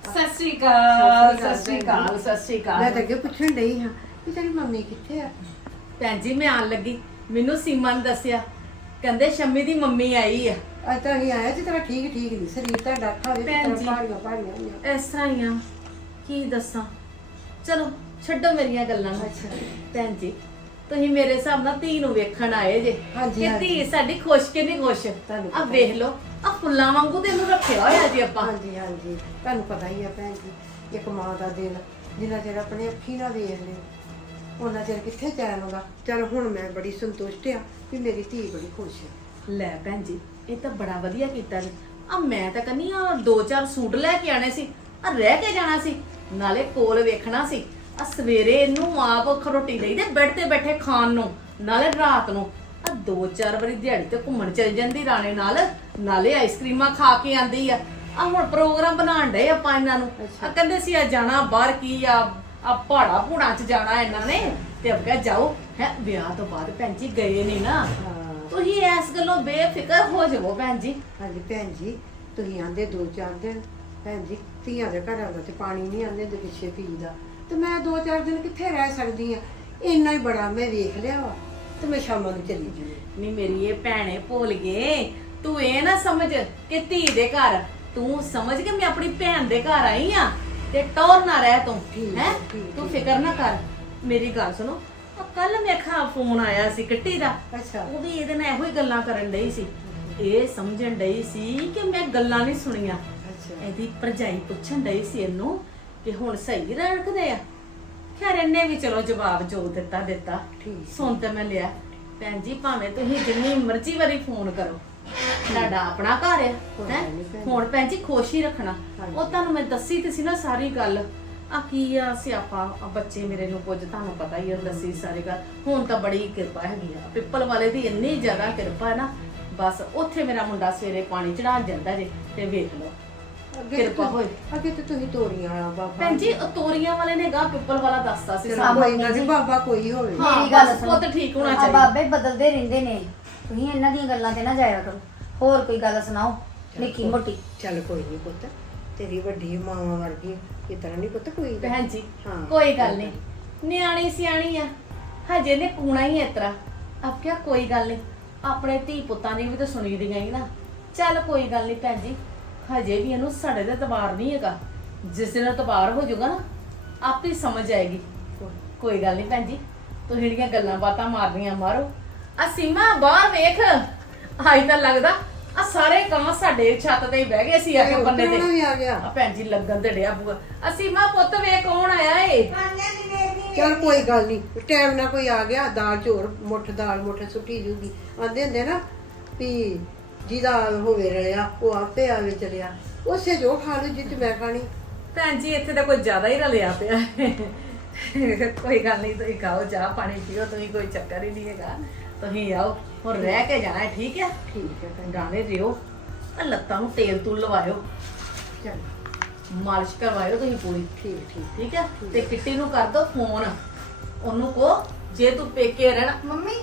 S5: ਸਤਿ ਸ਼੍ਰੀ ਅਕਾਲ
S1: ਸਤਿ
S5: ਸਤਿ
S1: ਸ਼੍ਰੀ
S5: ਸ਼੍ਰੀ
S1: ਅਕਾਲ
S5: ਅਕਾਲ ਸਤਿ ਸ਼੍ਰੀ
S1: ਮੈਂ ਤਾਂ ਅੱਗੇ ਪੁੱਛਣ ਡਈ ਹਾਂ ਵੀ ਤੇਰੀ ਮੰਮੀ ਕਿੱਥੇ ਆ?
S5: ਭੈਣ ਜੀ ਮੈਂ ਆਣ ਲੱਗੀ। ਮੈਨੂੰ ਸੀਮਾ ਨੇ ਦੱਸਿਆ। ਕਹਿੰਦੇ ਸ਼ੰਮੀ ਦੀ ਮੰਮੀ ਆਈ ਆ।
S1: ਅੱਜ ਤਾਂ ਹੀ ਆਇਆ ਜਿਸ ਤਰ੍ਹਾਂ ਠੀਕ ਠੀਕ ਨਹੀਂ। ਸਰੀਰ ਤਾਂ ਡਾਕਾ ਵੇ
S5: ਭੈਣ ਜੀ।
S1: ਭਾਰੀਆਂ ਹੋਈਆਂ।
S5: ਇਸ ਤਰ੍ਹਾਂ ਹੀ ਆ। ਕੀ ਦੱਸਾਂ? ਚਲੋ ਛੱਡੋ ਮੇਰੀਆਂ ਗੱਲਾਂ ਨੂੰ।
S1: ਅੱਛਾ।
S5: ਭੈਣ ਜੀ ਤੁਸੀਂ ਮੇਰੇ ਹਿਸਾਬ ਨਾਲ ਧੀ ਨੂੰ ਵੇਖਣ ਆਏ ਜੇ।
S1: ਹਾਂਜੀ,
S5: ਕਿ
S1: ਹਾਂਜੀ।
S5: ਧੀ ਸਾਡੀ ਖੁਸ਼ ਕਿ ਨਹੀਂ ਖੁਸ਼?
S1: ਤੁਹਾਨੂੰ
S5: ਆ
S1: ਪਤਾ
S5: ਵੇਖ ਲਓ ਆ ਫੁੱਲਾਂ ਵਾਂਗੂ ਤੇ ਇਹਨੂੰ ਰੱਖਿਆ ਹੋਇਆ ਜੀ ਆਪਾਂ।
S1: ਹਾਂਜੀ ਹਾਂਜੀ। ਤੁਹਾਨੂੰ ਪਤਾ ਹੀ ਆ ਭੈਣ ਜੀ ਇੱਕ ਮਾਂ ਦਾ ਦਿਲ ਜਿੰਨਾ ਚਿਰ ਆਪਣੇ ਅੱਖੀ ਨਾਲ ਵੇਖ ਲੇ ਉਹਨਾਂ ਚਿਰ ਕਿੱਥੇ ਚੈਨ ਆਉਂਦਾ ਚਲ ਹੁਣ ਮੈਂ ਬੜੀ ਸੰਤੁਸ਼ਟ ਆ ਵੀ ਮੇਰੀ ਧੀ ਬੜੀ ਖੁਸ਼ ਆ।
S5: ਲੈ ਭੈਣ ਜੀ ਇਹ ਤਾਂ ਬੜਾ ਵਧੀਆ ਕੀਤਾ ਜੀ। ਆ ਮੈਂ ਤਾਂ ਕਹਿੰਨੀ ਆ ਦੋ ਚਾਰ ਸੂਟ ਲੈ ਕੇ ਆਣੇ ਸੀ ਆ ਰਹਿ ਕੇ ਜਾਣਾ ਸੀ ਨਾਲੇ ਕੋਲ ਵੇਖਣਾ ਸੀ। ਆ ਸਵੇਰੇ ਇਹਨੂੰ ਆਪ ਖਰੋਟੀ ਲਈ ਤੇ ਬੈੱਡ ਤੇ ਬੈਠੇ ਖਾਣ ਨੂੰ ਨਾਲੇ ਰਾਤ ਨੂੰ। ਆ ਦੋ ਚਾਰ ਵਾਰੀ ਦਿਹਾੜੀ ਤੇ ਘੁੰਮਣ ਚਲ ਜਾਂਦੀ ਰਾਣੇ ਨਾਲ ਨਾਲੇ ਆਈਸਕ੍ਰੀਮਾਂ ਖਾ ਕੇ ਆਂਦੀ ਆ। ਆ ਹੁਣ ਪ੍ਰੋਗਰਾਮ ਬਣਾਉਣ ਡਏ ਆਪਾਂ ਇਹਨਾਂ ਨੂੰ। ਆ ਕਹਿੰਦੇ ਸੀ ਆ ਜਾਣਾ ਬਾਹਰ ਕੀ ਆ ਆ ਪਹਾੜਾ ਪੂੜਾ ਚ ਜਾਣਾ ਇਹਨਾਂ ਨੇ ਤੇ ਕਿਹਾ ਜਾਓ। ਹੈ ਵਿਆਹ ਤੋਂ ਬਾਅਦ ਭੈਣ ਜੀ ਗਏ ਨਹੀਂ ਨਾ। ਤੁਸੀਂ ਇਸ ਗੱਲੋਂ ਬੇਫਿਕਰ ਹੋ ਜਾਵੋ ਭੈਣ ਜੀ।
S1: ਹਾਂਜੀ ਭੈਣ ਜੀ ਤੁਸੀਂ ਆਂਦੇ ਦੋ ਚਾਰ ਦਿਨ ਭੈਣ ਜੀ ਧੀਆਂ ਦੇ ਘਰਾਂ ਦਾ ਤੇ ਪਾਣੀ ਨਹੀਂ ਆਂਦੇ ਦੇ ਪਿੱਛੇ ਪੀਦਾ ਤੇ ਮੈਂ ਦੋ ਚਾਰ ਦਿਨ ਕਿੱਥੇ ਰਹਿ ਸਕਦੀ ਆ? ਇੰਨਾ ਹੀ ਬੜਾ ਮੈਂ ਵੇਖ ਲਿਆ ਵਾ ਤੇ ਮੈਂ ਸ਼ਾਮਾਂ ਨੂੰ ਚਲੀ ਜੂ
S5: ਨਹੀਂ ਮੇਰੀ ਇਹ ਭੈਣੇ ਭੁੱਲ ਗਏ ਤੂੰ ਇਹ ਨਾ ਸਮਝ ਕਿ ਧੀ ਦੇ ਘਰ ਤੂੰ ਸਮਝ ਕਿ ਮੈਂ ਆਪਣੀ ਭੈਣ ਦੇ ਘਰ ਆਈ ਆ? ਤੇ ਟੌਰ ਨਾ ਰਹਿ ਤੂੰ
S1: ਠੀਕ
S5: ਹੈ?
S1: ਹੈ, ਠੀਕ,
S5: ਤੂੰ
S1: ਠੀਕ।
S5: ਫਿਕਰ ਨਾ ਕਰ। ਮੇਰੀ ਗੱਲ ਸੁਣੋ ਕੱਲ ਮੈਂ ਖਾ ਫੋਨ ਆਇਆ ਸੀ ਕਿੱਟੀ ਦਾ।
S1: ਅੱਛਾ।
S5: ਉਹ ਵੀ ਇਹਦੇ ਨਾਲ ਇਹੋ ਹੀ ਗੱਲਾਂ ਕਰਨ ਡਈ ਸੀ। ਇਹ ਸਮਝਣ ਡਈ ਸੀ ਕਿ ਮੈਂ ਗੱਲਾਂ ਨਹੀਂ ਸੁਣੀਆਂ।
S1: ਅੱਛਾ।
S5: ਇਹਦੀ ਭਰਜਾਈ ਪੁੱਛਣ ਡਈ ਸੀ ਇਹਨੂੰ ਕਿ ਹੁਣ ਸਹੀ ਰੱਖਦੇ ਆ? ਖੈਰ ਇਹਨੇ ਵੀ ਚਲੋ ਜਵਾਬ ਜੋ ਦਿੱਤਾ ਦਿੱਤਾ।
S1: ਠੀਕ।
S5: ਸੁਣ ਤੇ ਮੈਂ ਲਿਆ। ਭੈਣ ਜੀ ਭਾਵੇਂ ਤੁਸੀਂ ਜਿੰਨੀ ਮਰਜ਼ੀ ਵਾਰੀ ਫੋਨ ਕਰੋ। ਤੁਹਾਡਾ ਆਪਣਾ ਘਰ ਆ ਹੈਂ? ਹੁਣ ਭੈਣ ਜੀ ਖੁਸ਼ ਹੀ ਰੱਖਣਾ। ਉਹ ਤੁਹਾਨੂੰ ਮੈਂ ਦੱਸੀ ਤੇ ਸੀ ਨਾ ਸਾਰੀ ਗੱਲ। ਆ ਕੀ ਆ ਸਿਆਪਾ? ਆ ਬੱਚੇ ਮੇਰੇ ਨੂੰ ਕੁਝ ਤੁਹਾਨੂੰ ਪਤਾ ਹੀ ਆ ਦੱਸੀ ਸਾਰੀ ਗੱਲ। ਹੁਣ ਤਾਂ ਬੜੀ ਕਿਰਪਾ ਹੈਗੀ ਆ। ਪਿੱਪਲ ਵਾਲੇ ਦੀ ਇੰਨੀ ਜ਼ਿਆਦਾ ਕਿਰਪਾ ਹੈ ਨਾ ਬਸ ਉੱਥੇ ਮੇਰਾ ਮੁੰਡਾ ਸਵੇਰੇ ਪਾਣੀ ਚੜਾ ਜਾਂਦਾ ਜੇ ਤੇ ਵੇਖ ਲਓ। ਕਿਰਪਾ ਹੋਏ।
S1: ਅੱਗੇ ਤੇ ਤੁਸੀਂ ਤੋਰੀਆਂ ਵਾਲਾ ਬਾਬਾ।
S5: ਭੈਣ ਜੀ ਉਹ ਤੋਰੀਆਂ ਵਾਲੇ ਨੇ ਗਾ ਪਿੱਪਲ ਵਾਲਾ ਦੱਸਤਾ ਸੀ ਸਾਨੂੰ
S1: ਬਾਬਾ ਕੋਈ ਹੋਵੇ।
S5: ਹਾਂ,
S2: ਮੇਰੀ ਗੱਲ
S5: ਬਸ
S2: ਸੁਣੋ।
S5: ਪੁੱਤ ਠੀਕ ਹੋਣਾ
S2: ਆਹ
S5: ਚਾਹੀਦਾ।
S2: ਬਾਬੇ ਬਦਲਦੇ ਰਹਿੰਦੇ ਨੇ। ਤੁਸੀਂ ਇਹਨਾਂ ਦੀਆਂ ਗੱਲਾਂ ਤੇ ਨਾ ਜਾਇਆ ਕਰੋ। ਹੋਰ ਕੋਈ ਗੱਲ ਸੁਣਾਓ ਨਿੱਕੀ ਮੋਟੀ।
S1: ਚੱਲ ਕੋਈ ਨਹੀਂ ਪੁੱਤ ਤੇਰੀ ਵੱਡੀ ਮਾਵਾਂ ਵਰਗੀ ਇਸ ਤਰ੍ਹਾਂ ਨਹੀਂ ਪੁੱਤ ਕੋਈ ਗੱਲ।
S5: ਭੈਣ ਜੀ
S1: ਹਾਂ।
S5: ਕੋਈ ਗੱਲ ਨਹੀਂ ਨਿਆਣੀ ਸਿਆਣੀ ਆ ਹਜੇ ਨੇ ਕੂਣਾ ਹੀ ਇਤਰਾ। ਆਪ ਕਿਹਾ ਕੋਈ ਗੱਲ ਨਹੀਂ ਆਪਣੇ ਧੀ ਪੁੱਤਾਂ ਦੀ ਵੀ ਤਾਂ ਸੁਣੀ ਦੀਆਂ ਹੀ ਨਾ। ਚੱਲ ਕੋਈ ਗੱਲ ਨਹੀਂ ਭੈਣ ਜੀ ਹਜੇ ਵੀ ਇਹਨੂੰ ਸਾਡੇ ਤੇ ਤਬਾਰ ਨਹੀਂ ਹੈਗਾ। ਜਿਸ ਦਿਨ ਤਬਾਰ ਹੋ ਜਾਊਗਾ ਨਾ ਆਪੇ ਹੀ ਸਮਝ ਆਏਗੀ। ਕੋਈ ਗੱਲ ਨਹੀਂ ਭੈਣ ਜੀ ਤੁਸੀਂ ਜਿਹੜੀਆਂ ਗੱਲਾਂ ਬਾਤਾਂ ਮਾਰਦੀਆਂ ਮਾਰੋ। ਆ ਸੀਮਾ ਬਾਹਰ ਵੇਖ। ਆਈ ਤਾਂ ਲੱਗਦਾ ਆ ਸਾਰੇ ਕਾਂ ਸਾਡੇ ਛੱਤ ਤੇ ਹੀ ਬਹਿ ਗਏ ਸੀ
S1: ਇਹ
S5: ਬੰਨੇ ਤੇ।
S1: ਵੀ ਆ ਗਿਆ।
S5: ਆ ਭੈਣ ਜੀ ਲੱਗਣ ਤੇ ਡਿਆ ਬੂਆ। ਅਸੀਂ ਮਾਂ ਪੁੱਤ ਵੇ ਕੌਣ ਆਇਆ ਏ?
S1: ਚੱਲ ਕੋਈ ਗੱਲ ਨਹੀਂ ਟਾਈਮ ਨਾਲ ਕੋਈ ਆ ਗਿਆ ਦਾਲ ਚੋਰ ਮੁੱਠ ਦਾਲ ਮੁੱਠ ਸੁੱਟੀ ਜੂਗੀ। ਆਂਦੇ ਹੁੰਦੇ ਨਾ ਵੀ ਜਿਹਦਾ ਹੋਵੇ ਰਲਿਆ ਉਹ ਆਪੇ ਆਵੇ ਚਲਿਆ। ਉਸੇ ਜੋ ਖਾ ਲੂ ਜਿੱਤ ਮੈਂ ਖਾਣੀ।
S5: ਭੈਣ ਜੀ ਇੱਥੇ ਤਾਂ ਕੁਝ ਜ਼ਿਆਦਾ ਹੀ ਰਲਿਆ ਪਿਆ। ਕੋਈ ਗੱਲ ਨਹੀਂ ਤੁਸੀਂ ਖਾਓ ਚਾਹ ਪਾਣੀ ਪੀਓ ਤੁਸੀਂ ਕੋਈ ਚੱਕਰ ਹੀ ਨਹੀਂ ਹੈਗਾ। ਤੁਸੀਂ ਆਓ ਹੁਣ ਰਹਿ ਕੇ ਜਾਣਾ ਹੈ, ਠੀਕ ਹੈ
S1: ਠੀਕ ਹੈ
S5: ਗਾਣੇ ਰਿਓ ਆ ਲੱਤਾਂ ਨੂੰ ਤੇਲ ਤੂਲ ਲਵਾਇਓ।
S1: ਚੱਲ
S5: ਮਾਲਿਸ਼ ਕਰਵਾਇਓ ਤੁਸੀਂ ਪੂਰੀ।
S1: ਠੀਕ ਠੀਕ।
S5: ਠੀਕ ਹੈ ਤੇ ਕਿੱਟੀ ਨੂੰ ਕਰ ਦੋ ਫੋਨ। ਉਹਨੂੰ ਕੋ ਜੇ ਤੂੰ ਪੇਕੇ ਰਹਿਣਾ
S3: ਮੰਮੀ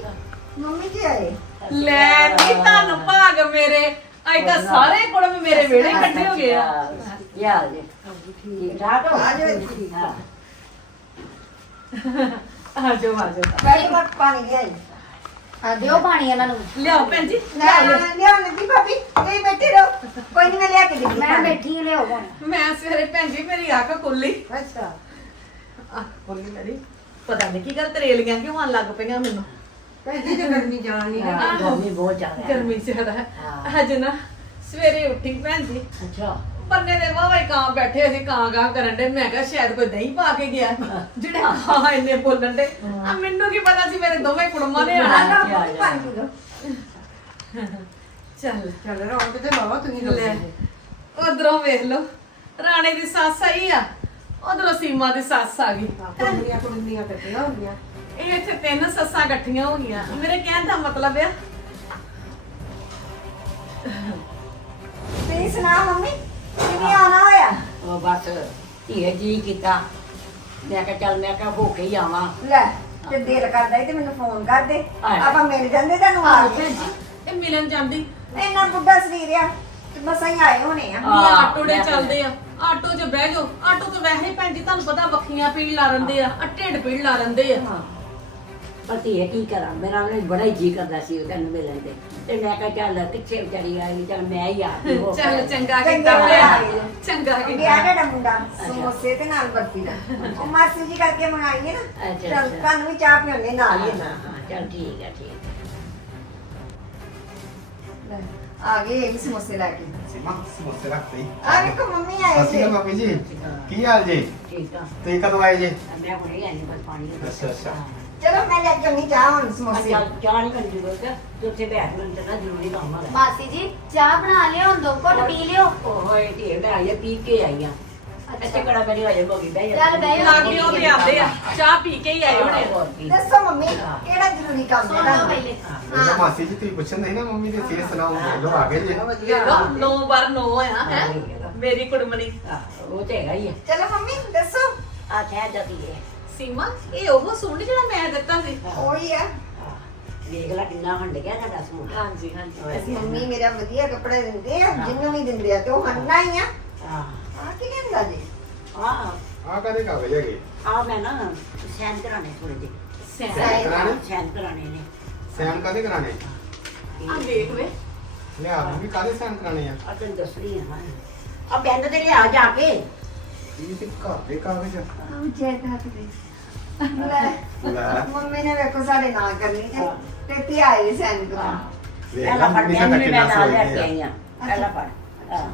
S3: ਮੰਮੀ ਜੀ ਆਏ।
S5: ਲੈ ਨੀ ਧੰਨ ਭਾਗ ਮੇਰੇ। ਅੱਜ ਤਾਂ ਸਾਰੇ ਕੁੜਮ ਮੇਰੇ ਵਿਹੜੇ ਇਕੱਠੇ ਹੋ ਗਏ ਆ।
S6: ਯਾਰ ਜੀ। ਠੀਕ ਠਾਕ ਹੋ?
S3: ਆ ਜਾਓ ਇੱਥੇ।
S6: ਹਾਂ।
S5: ਆ ਜਾਓ ਆ ਜਾਓ।
S3: ਬੈਠ ਮੈਂ ਪਾਣੀ ਲਿਆਈ।
S2: ਆ ਦਿਓ ਪਾਣੀ ਇਹਨਾਂ ਨੂੰ।
S5: ਲਿਆਓ ਭੈਣ ਜੀ।
S3: ਲੈ ਲਿਆ ਲੱਗੀ ਭਾਬੀ ਨਹੀਂ ਬੈਠੇ ਰਹੋ। ਕੋਈ ਨਹੀਂ ਮੈਂ ਲਿਆ ਕੇ ਦਿੰਦੀ
S2: ਮੈਂ ਬੈਠੀ ਹਾਂ, ਲਿਆਓ ਪਾਣੀ।
S5: ਮੈਂ ਸਵੇਰੇ ਭੈਣ ਜੀ ਮੇਰੀ ਅੱਖ ਖੁੱਲੀ।
S1: ਅੱਛਾ।
S5: ਆ ਖੁੱਲੀ ਮੇਰੀ। ਪਤਾ ਨਹੀਂ ਕੀ ਗੱਲ ਤਰੇਲੀਆਂ ਕਿਉਂ ਆਉਣ ਲੱਗ ਪਈਆਂ ਮੈਨੂੰ?
S1: ਭੈਣ ਜੀ ਤੇ ਗਰਮੀ ਜਾਣ ਨਹੀਂ
S6: ਹਾਂ,
S1: ਲੱਗੀ
S6: ਗਰਮੀ ਬਹੁਤ ਜ਼ਿਆਦਾ ਹੈ।
S5: ਗਰਮੀ ਜ਼ਿਆਦਾ ਹੈ।
S6: ਹਾਂ।
S5: ਅੱਜ ਨਾ ਸਵੇਰੇ ਉੱਠੀ ਭੈਣ ਜੀ।
S6: ਅੱਛਾ।
S5: ਬੰਨੇ ਦੇ ਵਾਵਾ ਕਾਂ ਬੈਠੇ ਅਸੀਂ ਕਾਂ ਕਾਂ ਕਰਨ ਦੇ ਮੈਂ ਕਿਹਾ ਸ਼ਾਇਦ ਕੋਈ ਦਹੀਂ ਪਾ ਕੇ ਗਿਆ। ਜਿਹੜੇ ਕਾਂ ਇੰਨੇ ਬੋਲਣ ਦੇ ਆ ਮੈਨੂੰ ਕੀ ਪਤਾ ਸੀ ਮੇਰੇ ਦੋਵੇਂ ਕੁੜਮਾਂ ਨੇ ਆਣਾ
S3: ਪਾਣੀ
S5: ਚੱਲ।
S1: ਚੱਲ ਰੌਣਕ ਤੇ ਬਾਵਾ ਤੁਸੀਂ
S5: ਲੈ ਉਧਰੋਂ ਵੇਖ ਲਓ। ਰਾਣੇ ਦੀ ਸੱਸ ਆਈ ਆ। ਉਧਰੋਂ ਸੀਮਾ ਦੀ ਸੱਸ ਆ ਗਈ।
S1: ਕੁੜੀਆਂ ਕੁੜੀਆਂ ਕੱਟੀਆਂ ਹੁੰਦੀਆਂ
S5: ਇਹ ਇੱਥੇ ਤਿੰਨ ਸੱਸਾਂ ਇਕੱਠੀਆਂ ਹੋ ਗਈਆਂ ਮੇਰੇ ਕਹਿਣ ਦਾ ਮਤਲਬ ਆ।
S3: ਤੁਸੀਂ ਸੁਣਾ ਮੰਮੀ? ਕਿਵੇਂ ਆਉਣਾ ਹੋਇਆ?
S6: ਉਹ ਬਸ ਧੀਏ ਜੀ ਕੀਤਾ। ਮੈਂ ਕਿਹਾ ਚੱਲ ਮੈਂ ਕਿਹਾ ਹੋ ਕੇ ਹੀ ਆਵਾਂ।
S3: ਲੈ ਤੇ ਦਿਲ ਕਰਦਾ ਈ ਤੇ ਮੈਨੂੰ ਫੋਨ ਕਰ ਦੇ। ਆਪਾਂ ਮਿਲ ਜਾਂਦੇ ਤੁਹਾਨੂੰ ਆ
S5: ਆਹ
S3: ਕੇ
S5: ਭੈਣ ਜੀ ਇਹ ਮਿਲਣ ਜਾਂਦੀ।
S3: ਇੰਨਾ ਬੁੱਢਾ ਸਰੀਰ ਆ ਤੇ ਮਸਾਂ ਹੀ ਆਏ ਹੋਣੇ ਆ।
S6: ਹਾਂ,
S5: ਆਟੋ ਦੇ
S6: ਮੈਂ
S5: ਚੱਲਦੇ ਆ। ਆਟੋ 'ਚ ਬਹਿ ਜਾਓ। ਆਟੋ ਤੋਂ ਵੈਸੇ ਹੀ ਭੈਣ ਜੀ ਤੁਹਾਨੂੰ ਪਤਾ ਵੱਖੀਆਂ ਪੀੜ ਲਾ ਰੰਦੇ ਆ ਆ ਢਿੱਡ ਪੀੜ ਲਾ ਰੰਦੇ ਆ।
S6: ਹਾਂ। ਪਰ ਧੀਏ ਕੀ ਕਰਾਂ? ਮੇਰਾ ਵੀ ਬੜਾ ਹੀ ਜੀ ਕਰਦਾ ਸੀ ਉਹ ਤੈਨੂੰ ਮਿਲਣ ਦੇ ਤੇ ਮੈਂ ਕਿਹਾ ਚੱਲ ਕਿੱਥੇ ਵਿਚਾਰੀ ਆਈ ਚੱਲ ਮੈਂ ਹੀ ਆ ਗਈ ਹੋ
S5: ਚੱਲ। ਚੰਗਾ ਕੀਤਾ। ਭੈਣ। ਚੰਗਾ
S3: ਗਿਆ
S5: ਕੀਤਾ
S3: ਤੁਹਾਡਾ ਮੁੰਡਾ ਸਮੋਸੇ ਤੇ ਨਾਲ ਬਰਫੀ ਦਾ। ਉਹ ਮਾਸੀ ਜੀ ਕਰਕੇ ਮੰਗਾਈਏ ਨਾ।
S6: ਅੱਛਾ,
S3: ਚੱਲ
S6: ਅੱਛਾ।
S3: ਤੁਹਾਨੂੰ ਵੀ ਚਾਹ ਪਿਉਣੇ ਨਾਲ ਹੀ
S6: ਹਾਂ,
S3: ਨਾ
S6: ਹਾਂ, ਚੱਲ ਠੀਕ ਹੈ ਠੀਕ ਹੈ
S3: ਲੈ, ਆ ਗਏ ਇਹ ਵੀ ਸਮੋਸੇ ਲੈ ਕੇ।
S4: ਸੀਮਾ ਸਮੋਸੇ ਰੱਖ ਲਈ।
S3: ਆ ਵੇਖੋ ਮੰਮੀ ਆਏ
S4: ਸਸੀ
S3: ਜੀ
S4: ਮੰਮੀ ਜੀ। ਕੀ ਹਾਲ ਜੀ?
S6: ਠੀਕ ਆ।
S4: ਤੁਸੀਂ ਕਦੋਂ ਆਏ ਜੀ?
S6: ਮੈਂ ਹੁਣੇ ਆਈ ਬਸ ਪਾਣੀ
S4: ਅੱਛਾ, ਅੱਛਾ।
S3: ਚਲੋ ਮੈਂ ਲੈ ਕੇ ਚਾਹ ਹੁਣ ਸਮੋਸੇ।
S6: ਚੱਲ ਚਾਹ ਨਹੀਂ ਕਰਨੀ ਜ਼ਰੂਰਤ ਤੇ ਉੱਥੇ ਬੈਠ ਮੈਨੂੰ ਤਾਂ ਜ਼ਰੂਰੀ ਕੰਮ ਆ।
S2: ਮਾਸੀ ਜੀ ਚਾਹ ਬਣਾ ਲਿਓ ਦੋ ਘੁੱਟ ਪੀ ਲਿਓ।
S6: ਓਏ ਧੀਏ ਮੈਂ ਆਈ ਆ, ਪੀ ਕੇ ਆਈ ਆ। ਅੱਛਾ। ਕਿਹੜਾ ਮੇਰੀ ਹੋਏ ਮੋਗੀ ਬਹਿ ਜਾ
S2: ਚੱਲ ਬਹਿ ਜਾ।
S5: ਲਾਗੇ ਉਹ ਤੇ ਆਉਂਦੇ ਆ। ਚਾਹ ਪੀ ਕੇ ਹੀ ਆਏ ਹੋਣੇ।
S3: ਦੱਸੋ ਮੰਮੀ
S6: ਹਾਂ।
S3: ਕਿਹੜਾ ਜ਼ਰੂਰੀ ਕੰਮ ਹੈ
S2: ਸੁਣ ਲਓ
S3: ਤੁਹਾਨੂੰ?
S2: ਪਹਿਲੇ।
S4: ਮੇਰਾ ਮਾਸੀ ਜੀ ਤੁਸੀਂ ਪੁੱਛਣ ਨਹੀਂ ਨਾ ਮੰਮੀ ਦੀ ਸਿਹਤ ਸੁਣਾਓ ਲੋ ਆ ਗਏ ਜੀ।
S5: ਨੌ ਬਾਰ ਨੌ ਆ ਹੈ? ਮੇਰੀ ਕੁੜਮਣੀ।
S6: ਹਾਂ, ਉਹ ਤੇ ਹੈਗਾ ਹੀ ਆ।
S3: ਚਲੋ ਮੰਮੀ ਦੱਸੋ।
S6: ਆ ਠਹਿਰ ਜਾਂਦੀ ਹੈ
S5: ਸੀਮਾ ਇਹ ਉਹ ਸੂਟ ਜਿਹੜਾ ਮੈਂ ਦਿੱਤਾ ਸੀ।
S3: ਉਹੀ ਆ।
S6: ਵੇਖ ਲੈ ਕਿੰਨਾ ਹੰਡ ਗਿਆ ਤੁਹਾਡਾ ਸੂਟ।
S5: ਹਾਂਜੀ ਹਾਂਜੀ।
S3: ਮੰਮੀ ਮੇਰਾ ਵਧੀਆ ਕੱਪੜੇ ਦਿੰਦੇ ਆ ਜਿੰਨੂੰ ਵੀ ਦਿੰਦੇ ਆ ਤੇ ਉਹ ਹੰਨਾ ਹੀ ਆ।
S6: ਹਾਂ।
S3: ਆ ਕੀ ਕਹਿੰਦਾ ਜੀ?
S6: ਹਾਂ।
S4: ਆ ਕਦੇ ਕਾਗਜ਼ ਹੈਗੇ
S6: ਆ ਮੈਂ ਨਾ ਸੈਨ ਕਰਾਣੇ ਥੋੜੇ ਜਿਹੇ।
S5: ਸੈਨ?
S4: ਕਰਾਣੇ
S6: ਸੈਨ ਕਰਾਣੇ ਨੇ।
S4: ਸੈਨ ਕਦੇ ਕਰਾਣੇ
S5: ਆ ਦੇਖ ਵੇ।
S4: ਲਿਆ ਮੰਮੀ ਕਾਦੇ ਸੈਨ ਕਰਾਣੇ ਆ?
S6: ਆ ਤੈਨੂੰ ਦੱਸ ਰਹੀ ਹਾਂ ਆ ਬੈਂਡ ਤੇ ਲਿਆ ਜਾ ਕੇ।
S4: ਇਹ ਤੇ ਘਰ ਦੇ ਕਾਗਜ਼ ਆ।
S3: ਜੈ ਹੱਥ ਦੇ। ਲੈ। ਮੰਮੀ ਨੇ ਵੇਖੋ ਸਾਡੇ ਨਾਲ ਕਰਨੀ ਤੇ ਤੇ ਧੀ ਆਏ ਸੈਨ ਕਰਾ
S6: ਪਹਿਲਾਂ ਫੜ ਮੈਂ
S4: ਕਿੰਨਾ
S6: ਨਾਲ ਲੈ ਕੇ
S4: ਆ
S6: ਆਈ ਆ ਪਹਿਲਾਂ ਫੜ। ਹਾਂ।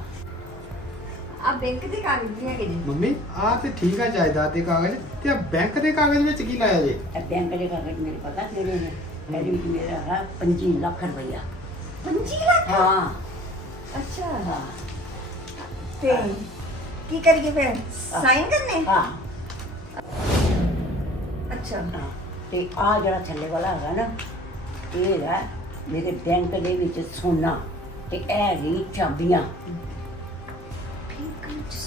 S3: ਆ ਬੈਂਕ ਦੇ ਕਾਗਜ਼ ਵੀ ਹੈਗੇ ਜੀ
S4: ਮੰਮੀ ਆ ਤੇ ਠੀਕ ਆ ਜਾਇਦਾਦ ਦੇ ਕਾਗਜ਼ ਤੇ ਆ ਬੈਂਕ ਦੇ ਕਾਗਜ਼ ਵਿੱਚ ਕੀ ਲਾਇਆ ਜੇ?
S6: ਇਹ ਬੈਂਕ ਦੇ ਕਾਗਜ਼ ਮੇਰੇ ਪਤਾ ਕਿਹੜੇ ਨੇ? ਇਹਦੇ ਵਿੱਚ ਮੇਰਾ ਹੈ 25 ਲੱਖ ਰੁਪਈਆ।
S3: 25 ਲੱਖ?
S6: ਹਾਂ।
S3: ਅੱਛਾ।
S6: ਹਾਂ।
S3: ਤੇ ਕੀ ਕਰੀਏ ਫਿਰ? ਸਾਈਨ ਕਰਨੇ?
S6: ਹਾਂ।
S3: ਅੱਛਾ।
S6: ਹਾਂ। ਤੇ ਆ ਜਿਹੜਾ ਥੱਲੇ ਵਾਲਾ ਹੈਗਾ ਨਾ ਇਹ ਹੈ ਮੇਰੇ ਬੈਂਕ ਦੇ ਵਿੱਚ ਸੋਨਾ ਤੇ ਇਹ ਹੈਗੀ ਚਾਬੀਆਂ।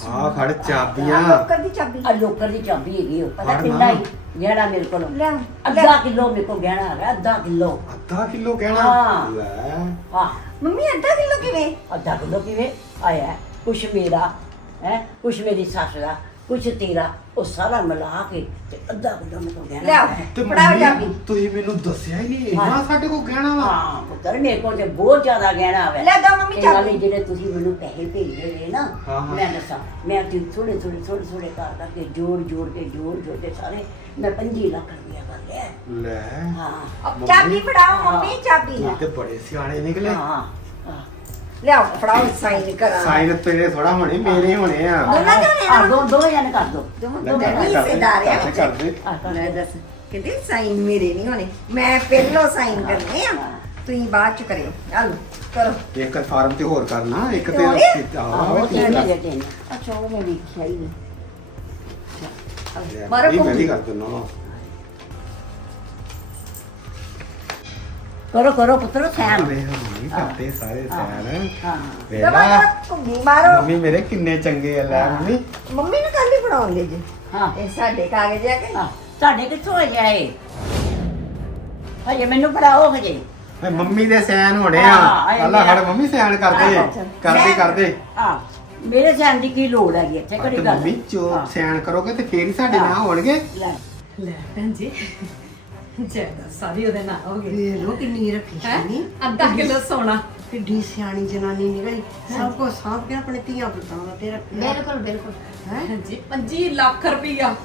S4: ਆ ਖੜ ਚਾਬੀਆਂ।
S3: ਲੋਕਰ ਦੀ ਚਾਬੀ।
S6: ਆ ਲੋਕਰ ਦੀ ਚਾਬੀ ਹੈਗੀ ਉਹ ਪਤਾ
S4: ਫੜ
S6: ਕਿੰਨਾ। ਹੀ ਗਹਿਣਾ ਮੇਰੇ ਕੋਲ।
S3: ਲੈ
S6: ਅੱਧਾ। ਕਿਲੋ ਮੇਰੇ ਕੋਲ ਗਹਿਣਾ ਹੈਗਾ ਅੱਧਾ ਕਿਲੋ।
S4: ਅੱਧਾ ਕਿਲੋ ਕਹਿਣਾ
S6: ਹਾਂ।
S4: ਲੈ।
S6: ਹਾਂ।
S3: ਮੰਮੀ ਅੱਧਾ ਕਿਲੋ ਕਿਵੇਂ?
S6: ਅੱਧਾ ਕਿਲੋ ਕਿਵੇਂ? ਆਇਆ ਹੈ? ਕੁਛ ਮੇਰਾ ਹੈ ਕੁਛ ਮੇਰੀ ਸੱਸ ਦਾ। ਕੁਛ ਤੇਰਾ ਉਹ ਸਾਰਾ ਮਿਲਾ ਕੇ ਤੇ ਅੱਧਾ ਕਿਲੋ ਮੇਰੇ ਕੋਲ ਗਹਿਣਾ।
S4: ਤੇ
S3: ਫੜਾਓ ਚਾਬੀ।
S4: ਮੰਮੀ ਤੁਸੀਂ ਮੈਨੂੰ ਦੱਸਿਆ ਹੀ ਨਹੀਂ ਇੰਨਾ
S6: ਹਾਂ।
S4: ਸਾਡੇ ਕੋਲ ਗਹਿਣਾ ਵਾ
S6: ਹਾਂ ਪੁੱਤਰ ਮੇਰੇ ਕੋਲ ਤੇ ਬਹੁਤ ਜ਼ਿਆਦਾ ਗਹਿਣਾ ਹੈ
S3: ਲੈ ਦਿਓ ਮੰਮੀ ਚਾਬੀ।
S6: ਜਿਹੜੇ ਤੁਸੀਂ ਮੈਨੂੰ ਪੈਸੇ ਭੇਜਦੇ ਰਹੇ ਨਾ
S4: ਹਾਂ, ਹਾਂ।
S6: ਮੈਂ ਦੱਸਾਂ ਮੈਂ ਤੇ ਥੋੜੇ ਥੋੜੇ ਥੋੜੇ ਥੋੜੇ ਕਰ ਕਰਕੇ ਜੋੜ ਜੋੜ ਕੇ ਜੋੜ ਜੋੜ ਕੇ ਸਾਰੇ ਮੈਂ 25 ਲੱਖ ਰੁਪਇਆ ਕਰ ਲਿਆ।
S4: ਲੈ
S6: ਹਾਂ
S3: ਅਬ ਚਾਬੀ ਫੜਾਓ ਮੰਮੀ ਚਾਬੀ
S4: ਤੁਸੀਂ ਤੇ ਬੜੇ ਸਿਆਣੇ ਨਿਕਲੇ
S6: ਹਾਂ
S3: ਲਿਆਓ ਫੜਾਓ ਸਾਈਨ ਕਰਾਂ
S4: ਸਾਈਨ ਤੇਰੇ ਥੋੜਾ ਹੋਣੇ ਮੇਰੇ ਹੋਣੇ ਆ।
S3: ਦੋਨਾਂ ਦੇ ਹੋਣੇ
S6: ਆ? ਦੋ ਦੋ ਜਣੇ ਕਰ ਦੋ।
S3: ਦੋਵੇਂ ਦੋਵੇਂ ਹਿੱਸੇਦਾਰ ਆ
S4: ਕਰਦੇ।
S6: ਆ ਕਰ
S3: ਲੈ ਦੱਸ ਕਹਿੰਦੇ ਸਾਈਨ ਮੇਰੇ ਨਹੀਂ ਹੋਣੇ। ਮੈਂ ਪਹਿਲੋਂ ਸਾਈਨ ਕਰਨੇ ਆ। ਤੁਸੀਂ ਬਾਅਦ ਚ ਕਰਿਓ। ਹਲੋ ਕਰੋ।
S4: ਇੱਕ ਫਾਰਮ ਤੇ ਹੋਰ ਕਰਨਾ ਇੱਕ ਤੇ
S3: ਹੋਰ?
S6: ਆਹੋ
S4: ਆਹ
S6: ਤੇ ਮੇਰੇ ਤੇ ਅੱਛਾ ਉਹ ਮੈਂ ਵੇਖਿਆ ਹੀ ਨਹੀਂ।
S3: ਮਾਰੋ
S4: ਮੈਂ ਵੀ। ਕਰ ਦਿੰਦਾ। ਵਾ
S6: ਕਰੋ ਕਰੋ ਪੁੱਤਰ ਸੈਨ
S4: ਵੇ ਮੰਮੀ ਕਰਦੇ ਸਾਰੇ ਸੈਨ
S6: ਹਾਂ।
S4: ਵੇਲਾ
S3: ਘੁੰਮੀ ਮਾਰੋ।
S4: ਮੰਮੀ ਮੇਰੇ ਕਿੰਨੇ ਚੰਗੇ ਆ ਲੈ ਮੰਮੀ।
S3: ਮੰਮੀ ਨੂੰ ਕੱਲ ਹੀ ਫੜਾਉਂਦੇ ਜੀ।
S6: ਹਾਂ।
S3: ਇਹ ਸਾਡੇ ਕਾਗਜ਼ ਆ ਕੇ
S6: ਹਾਂ। ਤੁਹਾਡੇ ਕਿੱਥੋਂ ਹੋਇਆ ਇਹ? ਹਜੇ ਮੈਨੂੰ ਫੜਾਓ ਹਜੇ।
S4: ਏ ਮੰਮੀ ਦੇ ਸੈਨ ਹੋਣੇ ਆ। ਅੱਲਾ
S6: ਮੇਰਾ-
S4: ਹੜ ਮੰਮੀ ਸੈਨ ਕਰਦੇ। ਕਰਦੇ ਕਰਦੇ।
S6: ਹਾਂ। ਮੇਰੇ ਸੈਨ ਦੀ ਕੀ ਲੋੜ ਹੈਗੀ ਇੱਥੇ? ਕਿਹੜੀ ਗੱਲ
S4: ਮੰਮੀ ਚੋ। ਸੈਨ ਕਰੋਗੇ ਤੇ ਫੇਰ ਹੀ ਸਾਡੇ। ਨਾਂ ਹੋਣਗੇ।
S6: ਲੈ।
S5: ਲੈ ਭੈਣ ਜੀ। ਜਾਇਦਾਦ ਸਾਰੀ ਉਹਦੇ ਨਾਲ ਹੋ ਗਈ।
S1: ਵੇਖ ਲੋ ਕਿੰਨੀ ਰੱਖੀ
S5: ਹੈ?
S1: ਸੀ
S5: ਅੱਧਾ ਕਿਲੋ ਸੋਨਾ
S1: ਕਿੱਡੀ ਸਿਆਣੀ ਜਨਾਨੀ ਨਿਕਲੀ। ਸਭ ਕੁਝ ਸਾਂਭ ਕੇ ਆਪਣੇ ਧੀਆਂ ਪੁੱਤਾਂ ਦਾ ਤੇ ਰੱਖਿਆ।
S2: ਬਿਲਕੁਲ ਬਿਲਕੁਲ।
S1: ਹੈ?
S5: ਹਾਂਜੀ 25 ਲੱਖ ਰੁਪਈਆ।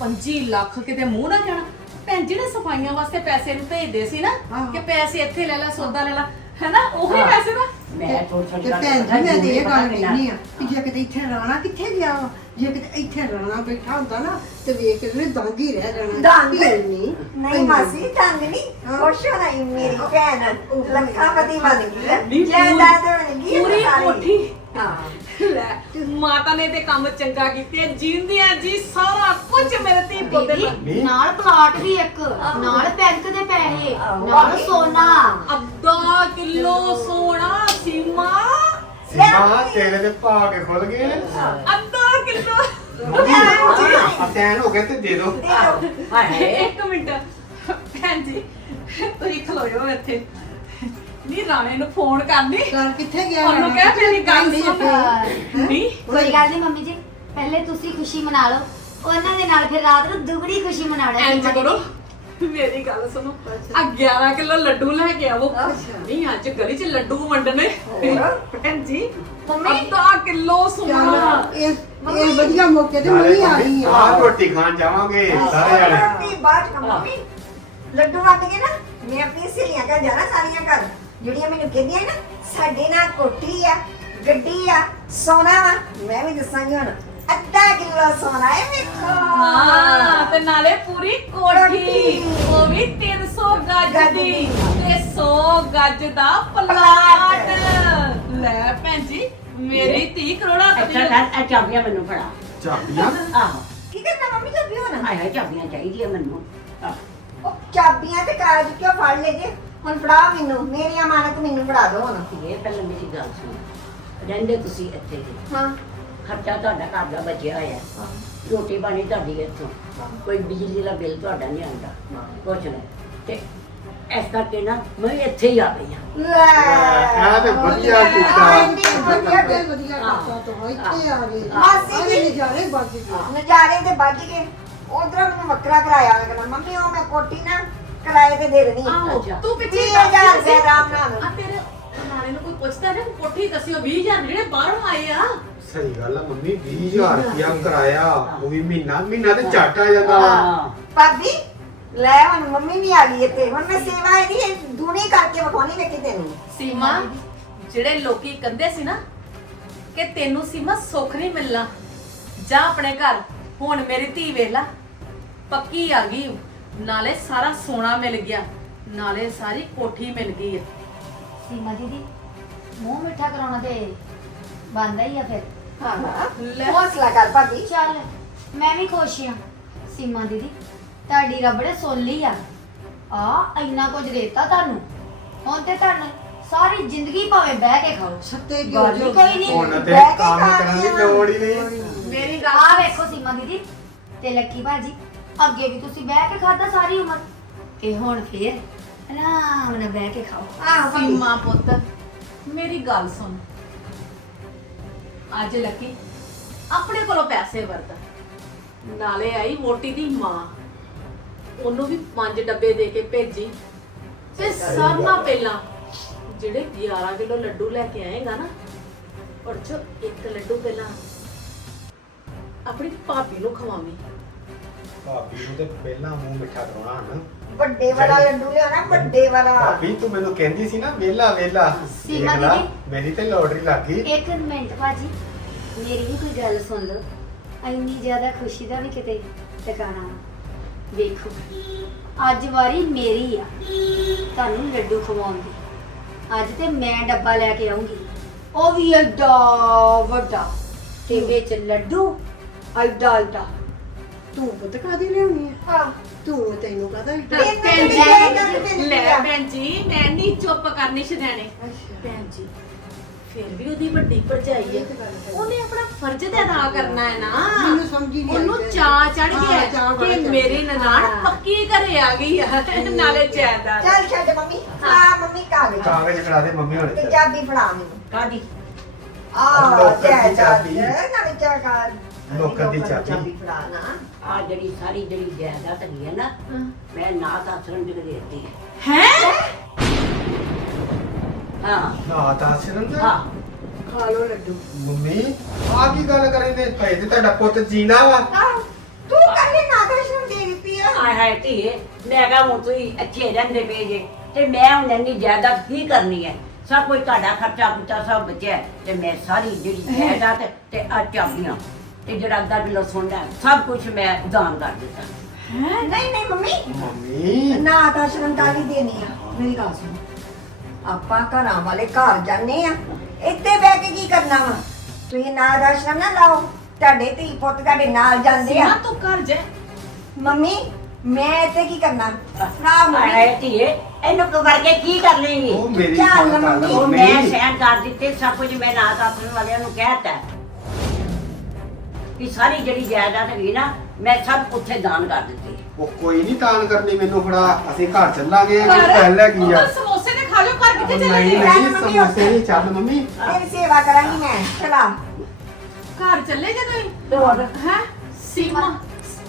S5: 25 ਲੱਖ ਕਿਤੇ ਮੂੰਹ ਨਾ ਜਾਣਾ ਭੈਣ ਜੀ ਨੇ ਸਫਾਈਆਂ ਵਾਸਤੇ ਪੈਸੇ ਨੂੰ ਭੇਜਦੇ ਸੀ ਨਾ
S1: ਆਹੋ।
S5: ਕਿ ਪੈਸੇ ਇੱਥੇ ਲੈ ਲੈ ਸੌਦਾ ਲੈ ਲੈ ਹੈਨਾ? ਉਹੀ
S6: ਹਾਂ।
S5: ਪੈਸੇ ਨਾ।
S6: ਮੈਂ ਥੋੜੀ ਥੋੜੀ
S1: ਤੇ ਭੈਣ ਜੀ ਮੈਂ ਤੇ ਇਹ ਗੱਲ ਕਹਿੰਦੀ ਆ ਕਿ ਜੇ ਕਿਤੇ ਇੱਥੇ ਰਾਣਾ ਕਿੱਥੇ ਗਿਆ ਵਾ? ਜੇ ਕਿਤੇ ਇੱਥੇ ਰਾਣਾ ਬੈਠਾ ਹੁੰਦਾ ਨਾ ਤੇ ਵੇਖ ਕੇ ਉਹਨੇ ਦੰਗ ਹੀ ਰਹਿ ਜਾਣਾ।
S3: ਦੰਗ?
S1: ਨਹੀਂ।
S3: ਨਹੀਂ ਮਾਸੀ ਤੰਗ ਨਹੀਂ।
S1: ਹਾਂ।
S3: ਖੁਸ਼ ਹੋਣਾ ਈ ਮੇਰੀ ਭੈਣ। ਲੱਖਾਪਤੀ ਬਣ ਗਈ ਹੈ।
S5: ਨਹੀਂ,
S3: ਜਾਇਦਾਦ ਬਣ ਗਈ ਹੈ
S5: ਪੂਰੀ
S3: ਸਾਰੀ।
S5: ਕੋਠੀ।
S3: ਹਾਂ।
S5: ਲੈ ਮਾਤਾ ਨੇ ਤੇ ਕੰਮ ਚੰਗਾ ਕੀਤੇ ਜੀਂਦਿਆਂ ਜੀ ਸਾਰਾ ਕੁਝ ਮੇਰੇ ਧੀ ਪੁੱਤ ਦੇ ਨਾਲ।
S2: ਪਲਾਟ ਵੀ ਇੱਕ। ਨਾਲ ਬੈਂਕ ਦੇ ਪੈਸੇ। ਨਾਲ ਸੋਨਾ।
S5: ਅੱਧਾ ਕਿਲੋ ਸੋਨਾ ਸੀਮਾ।
S4: ਸੀਮਾ ਤੇਰੇ ਦੇ ਪਾ ਕੇ ਖੁੱਲ ਗਏ
S5: ਅੱਧਾ ਕਿਲੋ।
S4: ਮੰਮੀ ਆ ਸੈਨ ਹੋ ਗਏ ਤੇ ਦੇ ਦਿਓ
S6: ਹਾਏ।
S5: ਇੱਕ ਮਿੰਟ। ਭੈਣ ਜੀ ਤੁਸੀਂ ਖਲੋਇਓ ਇੱਥੇ। ਨਹੀਂ ਰਾਣੇ ਨੂੰ ਫੋਨ ਕਰਨੀ।
S1: ਕਰ ਕਿੱਥੇ ਗਿਆ
S5: ਉਹਨੂੰ
S1: ਰਾਣਾ?
S5: ਕਹਿ ਮੇਰੀ ਗੱਲ
S1: ਨਹੀਂ
S5: ਸੁਣ।
S1: ਇੱਥੇ।
S5: ਨਹੀਂ।
S2: ਕੋਈ ਗੱਲ ਨਹੀਂ ਮੰਮੀ ਜੀ। ਪਹਿਲੇ ਤੁਸੀਂ ਖੁਸ਼ੀ ਮਨਾ ਲਓ। ਉਹਨਾਂ ਦੇ ਨਾਲ ਫਿਰ ਰਾਤ ਨੂੰ ਦੁਗਣੀ ਖੁਸ਼ੀ ਮਨਾਉਣਾ ਸੀਮਾ
S5: ਕਰੋ। ਮੇਰੀ ਗੱਲ ਸੁਣੋ। ਆ 11 ਕਿਲੋ ਲੱਡੂ ਲੈ ਕੇ ਆਵੋ।
S1: ਅੱਛਾ।
S5: ਨਹੀਂ ਅੱਜ ਗਲੀ 'ਚ ਲੱਡੂ ਵੰਡਣੇ।
S3: ਹੋਰ?
S5: ਭੈਣ ਜੀ
S3: ਮੰਮੀ?
S5: ਅੱਧਾ ਕਿਲੋ ਸੋਨਾ।
S1: ਚੱਲ ਇਹ ਇਹ ਵਧੀਆ ਮੌਕੇ ਤੇ ਮੰਮੀ ਆ ਗਈ ਆ।
S4: ਆ ਰੋਟੀ ਖਾਣ ਜਾਵਾਂਗੇ ਸਾਰੇ ਜਾਣੇ।
S3: ਰੋਟੀ ਬਾਅਦ ਚ ਮੰਮੀ ਲੱਡੂ ਵੰਡ ਕੇ ਨਾ ਮੈਂ ਆਪਣੀ ਸਹੇਲੀਆਂ ਘਰ ਜਾਣਾ ਸਾਰੀਆਂ ਘਰ। ਜਿਹੜੀਆਂ ਮੈਨੂੰ ਕਹਿੰਦੀਆਂ ਨਾ ਸਾਡੇ ਨਾਲ ਕੋਠੀ ਆ ਗੱਡੀ ਆ ਸੋਨਾ ਵਾ ਮੈਂ ਵੀ ਦੱਸਾਂਗੀ ਹੁਣ। ਅੱਧਾ ਕਿਲੋ ਸੋਨਾ ਹੈ ਵੇਖੋ।
S5: ਹਾਂ ਤੇ ਨਾਲੇ ਪੂਰੀ ਕੋਠੀ। ਉਹ ਵੀ 300 ਗੱਜ ਦੀ।
S3: ਦੀ।
S5: ਤੇ 100 ਗੱਜ ਦਾ ਪਲਾਟ। ਲੈ ਭੈਣ ਜੀ ਮੇਰੀ ਧੀ ਕਰੋੜਾ
S6: ਅੱਛਾ ਕਰ ਇਹ ਚਾਬੀਆਂ ਮੈਨੂੰ ਫੜਾ।
S4: ਚਾਬੀਆਂ?
S6: ਆਹੋ।
S3: ਕੀ ਕਰਨਾ ਮੰਮੀ ਜੱਬੀ ਹੋਣਾ
S6: ਹਾਏ ਚਾਬੀਆਂ ਚਾਹੀਦੀਆਂ ਮੈਨੂੰ। ਆਹ,
S3: ਉਹ ਚਾਬੀਆਂ ਤੇ ਕਾਗਜ਼ ਕਿਉਂ ਫੜ ਲੈ ਜੇ? ਹੁਣ ਫੜਾ ਮੈਨੂੰ ਮੇਰੀ ਅਮਾਨਤ ਮੈਨੂੰ ਫੜਾ ਦਿਓ ਹੁਣ।
S6: ਇਹ ਪਹਿਲਾਂ ਮੇਰੀ ਗੱਲ ਸੁਣ। ਰਹਿੰਦੇ ਤੁਸੀਂ ਇੱਥੇ।
S3: ਹਾਂ।
S6: ਖਰਚਾ ਤੁਹਾਡਾ ਘਰ ਦਾ ਬਚਿਆ ਹੋਇਆ।
S3: ਹਾਂ।
S6: ਰੋਟੀ ਪਾਣੀ ਤੁਹਾਡੀ ਇੱਥੋਂ। ਕੋਈ ਬਿਜਲੀ ਦਾ ਬਿੱਲ ਤੁਹਾਡਾ ਨਹੀਂ ਆਉਂਦਾ। ਕੁਛ ਨਹੀਂ। ਤੇ ਇਸ ਕਰਕੇ ਨਾ ਮੈਂ ਵੀ ਇੱਥੇ ਹੀ ਆ ਗਈ ਹਾਂ।
S3: ਲੈ।
S4: ਇਹ ਤੇ ਵਧੀਆ ਕੀਤਾ।
S3: ਵਧੀਆ
S1: ਕਰਤਾ ਤੂੰ। ਇੱਥੇ ਆ ਗਏ
S3: ਮਾਸੀ ਜੀ।
S1: ਅਰੇ ਨਜ਼ਾਰੇ ਬੱਜ ਗਏ।
S3: ਨਜ਼ਾਰੇ ਤੇ ਵੱਜ ਗਏ। ਉਧਰ ਮੈਨੂੰ ਵੱਖਰਾ ਕਿਰਾਇਆ ਲੱਗਣਾ ਮੰਮੀ ਉਹ ਮੈਂ ਨਾ ਕਿਰਾਏ ਤੇ ਦੇ ਦੇਣੀ।
S5: ਤੂੰ ਪਿੱਛੇ
S3: ਵੀਹ ਹਜ਼ਾਰ ਰੁਪਏ ਆਰਾਮ ਨਾਲ।
S5: ਆ ਤੇਰੇ ਨਾਲੇ ਨੂੰ ਕੋਈ ਪੁੱਛਦਾ ਨਾ ਕੋਠੀ ਦੱਸਿਓ 20000 ਜਿਹੜੇ ਬਾਹਰੋਂ ਆਏ ਆ।
S4: ਸਹੀ ਗੱਲ ਆ ਮੰਮੀ 20000 ਰੁਪਿਆ ਕਰਾਇਆ ਉਹ ਵੀ ਮਹੀਨਾ ਮਹੀਨਾ ਤੇ ਝੱਟ ਆ ਜਾਂਦਾ। ਵਾ
S6: ਹਾਂ।
S3: ਭਾਬੀ ਲੈ ਹੁਣ ਮੰਮੀ ਵੀ ਆ ਗਈ ਇੱਥੇ। ਹੁਣ ਮੈਂ ਸੇਵਾ ਇਹਦੀ ਦੂਣੀ ਕਰਕੇ ਵਿਖਾਉਣੀ ਵੇਖੀ ਤੈਨੂੰ।
S5: ਸੀਮਾ ਜਿਹੜੇ ਲੋਕੀ ਕੰਦੇ ਸੀ ਨਾ ਕਿ ਤੈਨੂੰ ਸੀਮਾ ਸੁੱਖ ਨਹੀਂ ਮਿਲਣਾ ਜਾ ਆਪਣੇ ਘਰ ਹੁਣ ਮੇਰੀ ਧੀ ਵੇਲਾ ਪੱਕੀ ਆ ਗਈ। ਓ। ਨਾਲੇ ਸਾਰਾ ਸੋਨਾ ਮਿਲ ਗਿਆ ਨਾਲੇ ਸਾਰੀ ਕੋਠੀ ਮਿਲ ਗਈ ਆ।
S2: ਸੀਮਾ ਦੀਦੀ ਮੂੰਹ ਮਿੱਠਾ ਕਰਾਉਣਾ ਤੇ ਬੰਦਾ ਹੀ ਆ ਫਿਰ।
S3: ਹਾਂ। ਹਾਂ
S5: ਲੈ।
S3: ਹੌਸਲਾ ਕਰ ਭਾਬੀ।
S2: ਚੱਲ ਮੈਂ ਵੀ ਖੁਸ਼ ਹਾਂ ਸੀਮਾ ਦੀਦੀ ਤੁਹਾਡੀ ਰੱਬ ਨੇ ਸੁਣ ਲਈ ਆ। ਆ ਇੰਨਾ ਕੁਝ ਦੇਤਾ ਤੁਹਾਨੂੰ। ਹੁਣ ਤੇ ਤੁਹਾਨੂੰ ਸਾਰੀ ਜ਼ਿੰਦਗੀ ਭਾਵੇਂ ਬਹਿ ਕੇ ਖਾਓ।
S1: ਸੱਤੇ ਦੀ
S2: ਗੱਲ ਹੀ ਕੋਈ ਨਹੀਂ।
S4: ਹੁਣ ਤੇ
S3: ਬਹਿ ਕੇ
S4: ਕੰਮ
S3: ਖਾ
S4: ਕਰਨ ਦੀ
S3: ਲਿਆ।
S4: ਲੋੜ ਹੀ ਨਹੀਂ।
S5: ਮੇਰੀ
S2: ਆ
S5: ਗੱਲ
S2: ਵੇਖੋ ਸੀਮਾ ਦੀਦੀ ਤੇ ਲੱਕੀ ਭਾਜੀ ਅੱਗੇ ਵੀ ਤੁਸੀਂ ਬਹਿ ਕੇ ਖਾਦਾ ਸਾਰੀ ਉਮਰ। ਤੇ ਹੁਣ ਫੇਰ ਆਰਾਮ ਨਾਲ ਬਹਿ ਕੇ ਖਾਓ।
S3: ਆਹ ਭਾਬੀ
S5: ਸੀਮਾ ਪੁੱਤ ਮੇਰੀ ਗੱਲ ਸੁਣ। ਅੱਜ ਲੱਕੀ ਆਪਣੇ ਕੋਲੋਂ ਪੈਸੇ ਵਰਤ। ਨਾਲੇ ਆਈ ਮੋਟੀ ਦੀ ਮਾਂ। ਉਹਨੂੰ ਵੀ ਪੰਜ ਡੱਬੇ ਦੇ ਕੇ ਭੇਜੀ। ਤੇ ਸਭ ਨਾਲ ਪਹਿਲਾਂ ਜਿਹੜੇ 11 ਕਿਲੋ ਲੱਡੂ ਲੈ ਕੇ ਆਏਗਾ ਨਾ ਔਰ ਜੋ ਇੱਕ ਲੱਡੂ ਪਹਿਲਾਂ ਆਪਣੀ ਭਾਬੀ ਨੂੰ ਖਵਾਵੀਂ।
S4: ਭਾਬੀ ਨੂੰ ਤੇ ਪਹਿਲਾਂ ਮੂੰਹ ਮਿੱਠਾ ਕਰਾਉਣਾ ਹਨ
S3: ਵੱਡੇ ਵਾਲਾ ਲੱਡੂ ਲਿਆਉਣਾ ਵੱਡੇ ਵਾਲਾ।
S4: ਭਾਬੀ ਤੂੰ ਮੈਨੂੰ ਕਹਿੰਦੀ ਸੀ ਨਾ ਵੇਲਾ ਵੇਲਾ।
S2: ਸੀਮਾ ਦੀਦੀ।
S4: ਮੇਰੀ ਤੇ ਲੋਟਰੀ ਲੱਗ ਗਈ।
S2: ਇੱਕ ਮਿੰਟ ਭਾਜੀ ਮੇਰੀ ਵੀ ਕੋਈ ਗੱਲ ਸੁਣ ਲਓ। ਇੰਨੀ ਜ਼ਿਆਦਾ ਖੁਸ਼ੀ ਦਾ ਵੀ ਕਿਤੇ ਟਿਕਾਣਾ। ਵੇਖੋ ਅੱਜ ਵਾਰੀ ਮੇਰੀ ਆ ਤੁਹਾਨੂੰ ਲੱਡੂ ਖਵਾਉਣ ਦੀ। ਅੱਜ ਤੇ ਮੈਂ ਡੱਬਾ ਲੈ ਕੇ ਆਉਂਗੀ ਉਹ ਵੀ ਐਡਾ ਵੱਡਾ ਤੇ ਵਿੱਚ ਲੱਡੂ ਐਡਾ ਐਡਾ
S1: ਤੂੰ ਪੁੱਤ ਕਾਦੀ ਲਿਆਉਣੀ ਆ?
S3: ਆਹ
S1: ਤੂੰ ਤੈਨੂੰ
S3: ਤੈਨੂੰ
S5: ਭੈਣ ਜੀ। ਲੈ। ਭੈਣ ਜੀ ਮੈਂ ਨਹੀਂ ਚੁੱਪ ਕਰਨੀ ਸ਼ਦੈਣੇ
S1: ਅੱਛਾ।
S5: ਭੈਣ ਜੀ ਫਿਰ ਵੀ ਉਹਦੀ ਵੱਡੀ ਭਰਜਾਈ ਹੈ।
S1: ਹੈ।
S5: ਉਹਨੇ ਆਪਣਾ ਫਰਜ਼ ਤੇ ਅਦਾ ਕਰਨਾ ਹੈ ਨਾ।
S1: ਮੈਨੂੰ ਸਮਝ ਹੀ ਨਹੀਂ
S5: ਉਹਨੂੰ ਚਾਹ ਚੜ
S1: ਹਾਂ,
S5: ਗਿਆ ਹੈ ਕਿ ਮੇਰੀ। ਨਨਾਣ
S2: ਹਾਂ।
S5: ਪੱਕੀ ਘਰੇ ਆ ਗਈ ਆ ਨਾਲੇ ਜਾਇਦਾਦ।
S3: ਚੱਲ ਛੱਡ ਮੰਮੀ। ਆ ਮੰਮੀ ਕਾਗਜ਼।
S4: ਕਾਗਜ਼ ਫੜਾ ਦੇ ਮੰਮੀ ਹੁਣ
S3: ਤੇ। ਚਾਬੀ ਫੜਾ ਮੈਨੂੰ।
S6: ਕਾਦੀ
S3: ਆ ਚਾਬੀ।
S4: ਚਾਬੀ।
S3: ਨਾ ਵਿਚਾਰ ਕਰ
S4: ਲੋਕਰ ਦੀ ਚਾਬੀ।
S3: ਚਾਬੀ ਫੜਾ ਨਾ।
S6: ਆ ਜਿਹੜੀ ਸਾਰੀ ਜਿਹੜੀ ਜਾਇਦਾਦ ਹੈਗੀ ਹੈ ਨਾ ਮੈਂ ਨਾਥ ਆਸ਼ਰਮ ਚ ਦੇਤੀ ਹੈ
S5: ਹੈ?
S6: ਹਾਂ।
S4: ਨਾ ਤਾਂ ਸਿਰਨ ਦਾ
S6: ਹਾਂ।
S1: ਖਾ ਲੋ ਲੱਡੂ।
S4: ਮੰਮੀ ਆ ਕੀ ਗੱਲ ਕਰੀ ਨੇ? ਭਾਈ ਤੇ ਤੁਹਾਡਾ ਪੁੱਤ ਜੀਣਾ ਵਾ।
S3: ਆਹ, ਤੂੰ ਕੱਲੇ ਨਾ ਦਰਸ਼ਨ ਦੇ ਦਿੱਤੀ ਆ।
S6: ਆਏ ਹਾਏ ਧੀਏ ਮੈਂ ਕਹਾਂ ਹੁਣ ਤੁਸੀਂ ਅੱਛੇ ਰਹਿੰਦੇ ਪਏ ਜੇ ਤੇ ਮੈਂ ਹੁਣ ਇੰਨੀ ਜਾਇਦਾਦ ਕੀ ਕਰਨੀ ਹੈ? ਸਭ ਕੁਝ ਤੁਹਾਡਾ ਖਰਚਾ ਖੁਰਚਾ ਸਭ ਬਚਿਆ ਹੈ ਤੇ ਮੈਂ ਸਾਰੀ ਜਿਹੜੀ ਜਾਇਦਾਦ ਤੇ ਆ ਚਾਬੀਆਂ ਤੇ ਜਿਹੜਾ ਅੱਧਾ ਕਿਲੋ ਸੋਨਾ ਹੈ, ਸਭ ਕੁਝ ਮੈਂ ਦਾਨ ਕਰ ਦਿੱਤਾ।
S3: ਨਹੀਂ ਨਹੀਂ ਮੰਮੀ।
S4: ਮੰਮੀ।
S3: ਨਾ ਤਾਂ ਸ਼ਰਮਤਾਲੀ ਦੇਣੀ ਆ ਮੇਰੀ ਗੱਲ ਸੁਣ। ਆਪਾਂ ਘਰਾਂ ਵਾਲੇ ਘਰ ਜਾਂਦੇ ਆ ਇੱਥੇ ਬਹਿ ਕੇ ਕੀ ਕਰਨਾ ਵਾ? ਤੁਸੀਂ ਨਾਥ ਆਸ਼ਰਮ ਨਾ ਲਾਓ ਤੁਹਾਡੇ ਧੀ ਪੁੱਤ ਤੁਹਾਡੇ ਨਾਲ ਜਾਂਦੇ ਆ।
S5: ਸੀਮਾ ਤੂੰ ਘਰ ਜਾ।
S3: ਮੰਮੀ ਮੈਂ ਇੱਥੇ ਕੀ ਕਰਨਾ?
S6: ਆਏ
S3: ਮੰਮੀ।
S6: ਹਾਏ ਧੀਏ ਇਹਨੂੰ ਕੋ ਕੇ ਕੀ ਕਰ ਲੇਗੀ
S4: ਉਹ ਮੇਰੀ
S3: ਚੱਲ
S4: ਗੱਲ
S3: ਮੰਮੀ,
S6: ਉਹ
S4: ਮੰਮੀ।
S6: ਮੈਂ ਸਹਿਣ ਕਰ ਦਿੱਤੇ ਸਭ ਕੁਝ ਮੈਂ ਨਾਥ ਆਸ਼ਰਮ ਵਾਲਿਆਂ ਨੂੰ ਕਹਿਤਾ। ਕਿ ਸਾਰੀ ਜਿਹੜੀ ਜਾਇਦਾਦ ਹੈਗੀ ਨਾ ਮੈਂ ਸਭ ਉੱਥੇ ਦਾਨ ਕਰ ਦਿੱਤੀ।
S4: ਉਹ ਕੋਈ ਨਹੀਂ ਤਾਨ ਕਰਨੀ ਮੈਨੂੰ ਫੜਾ ਅਸੀਂ ਘਰ ਚੱਲਾਂਗੇ
S5: ਘਰ?
S4: ਪਹਿਲ ਹੈਗੀ ਆ।
S5: ਸਮੋਸੇ ਤੇ ਖਾ ਲਿਓ ਘਰ ਕਿੱਥੇ ਚਲੇ
S4: ਨਹੀਂ
S5: ਗਏ
S4: ਨਹੀਂ
S3: ਮੰਮੀ
S4: ਸਮੋਸੇ ਨਹੀਂ ਚੱਲ ਮੰਮੀ।
S3: ਤੇਰੀ ਸੇਵਾ ਕਰਾਂਗੀ ਮੈਂ ਚਲਾ।
S5: ਘਰ ਚੱਲੇ ਜੇ ਤੁਸੀਂ?
S6: ਤੇ ਹੋਰ?
S5: ਹੈ? ਸੀਮਾ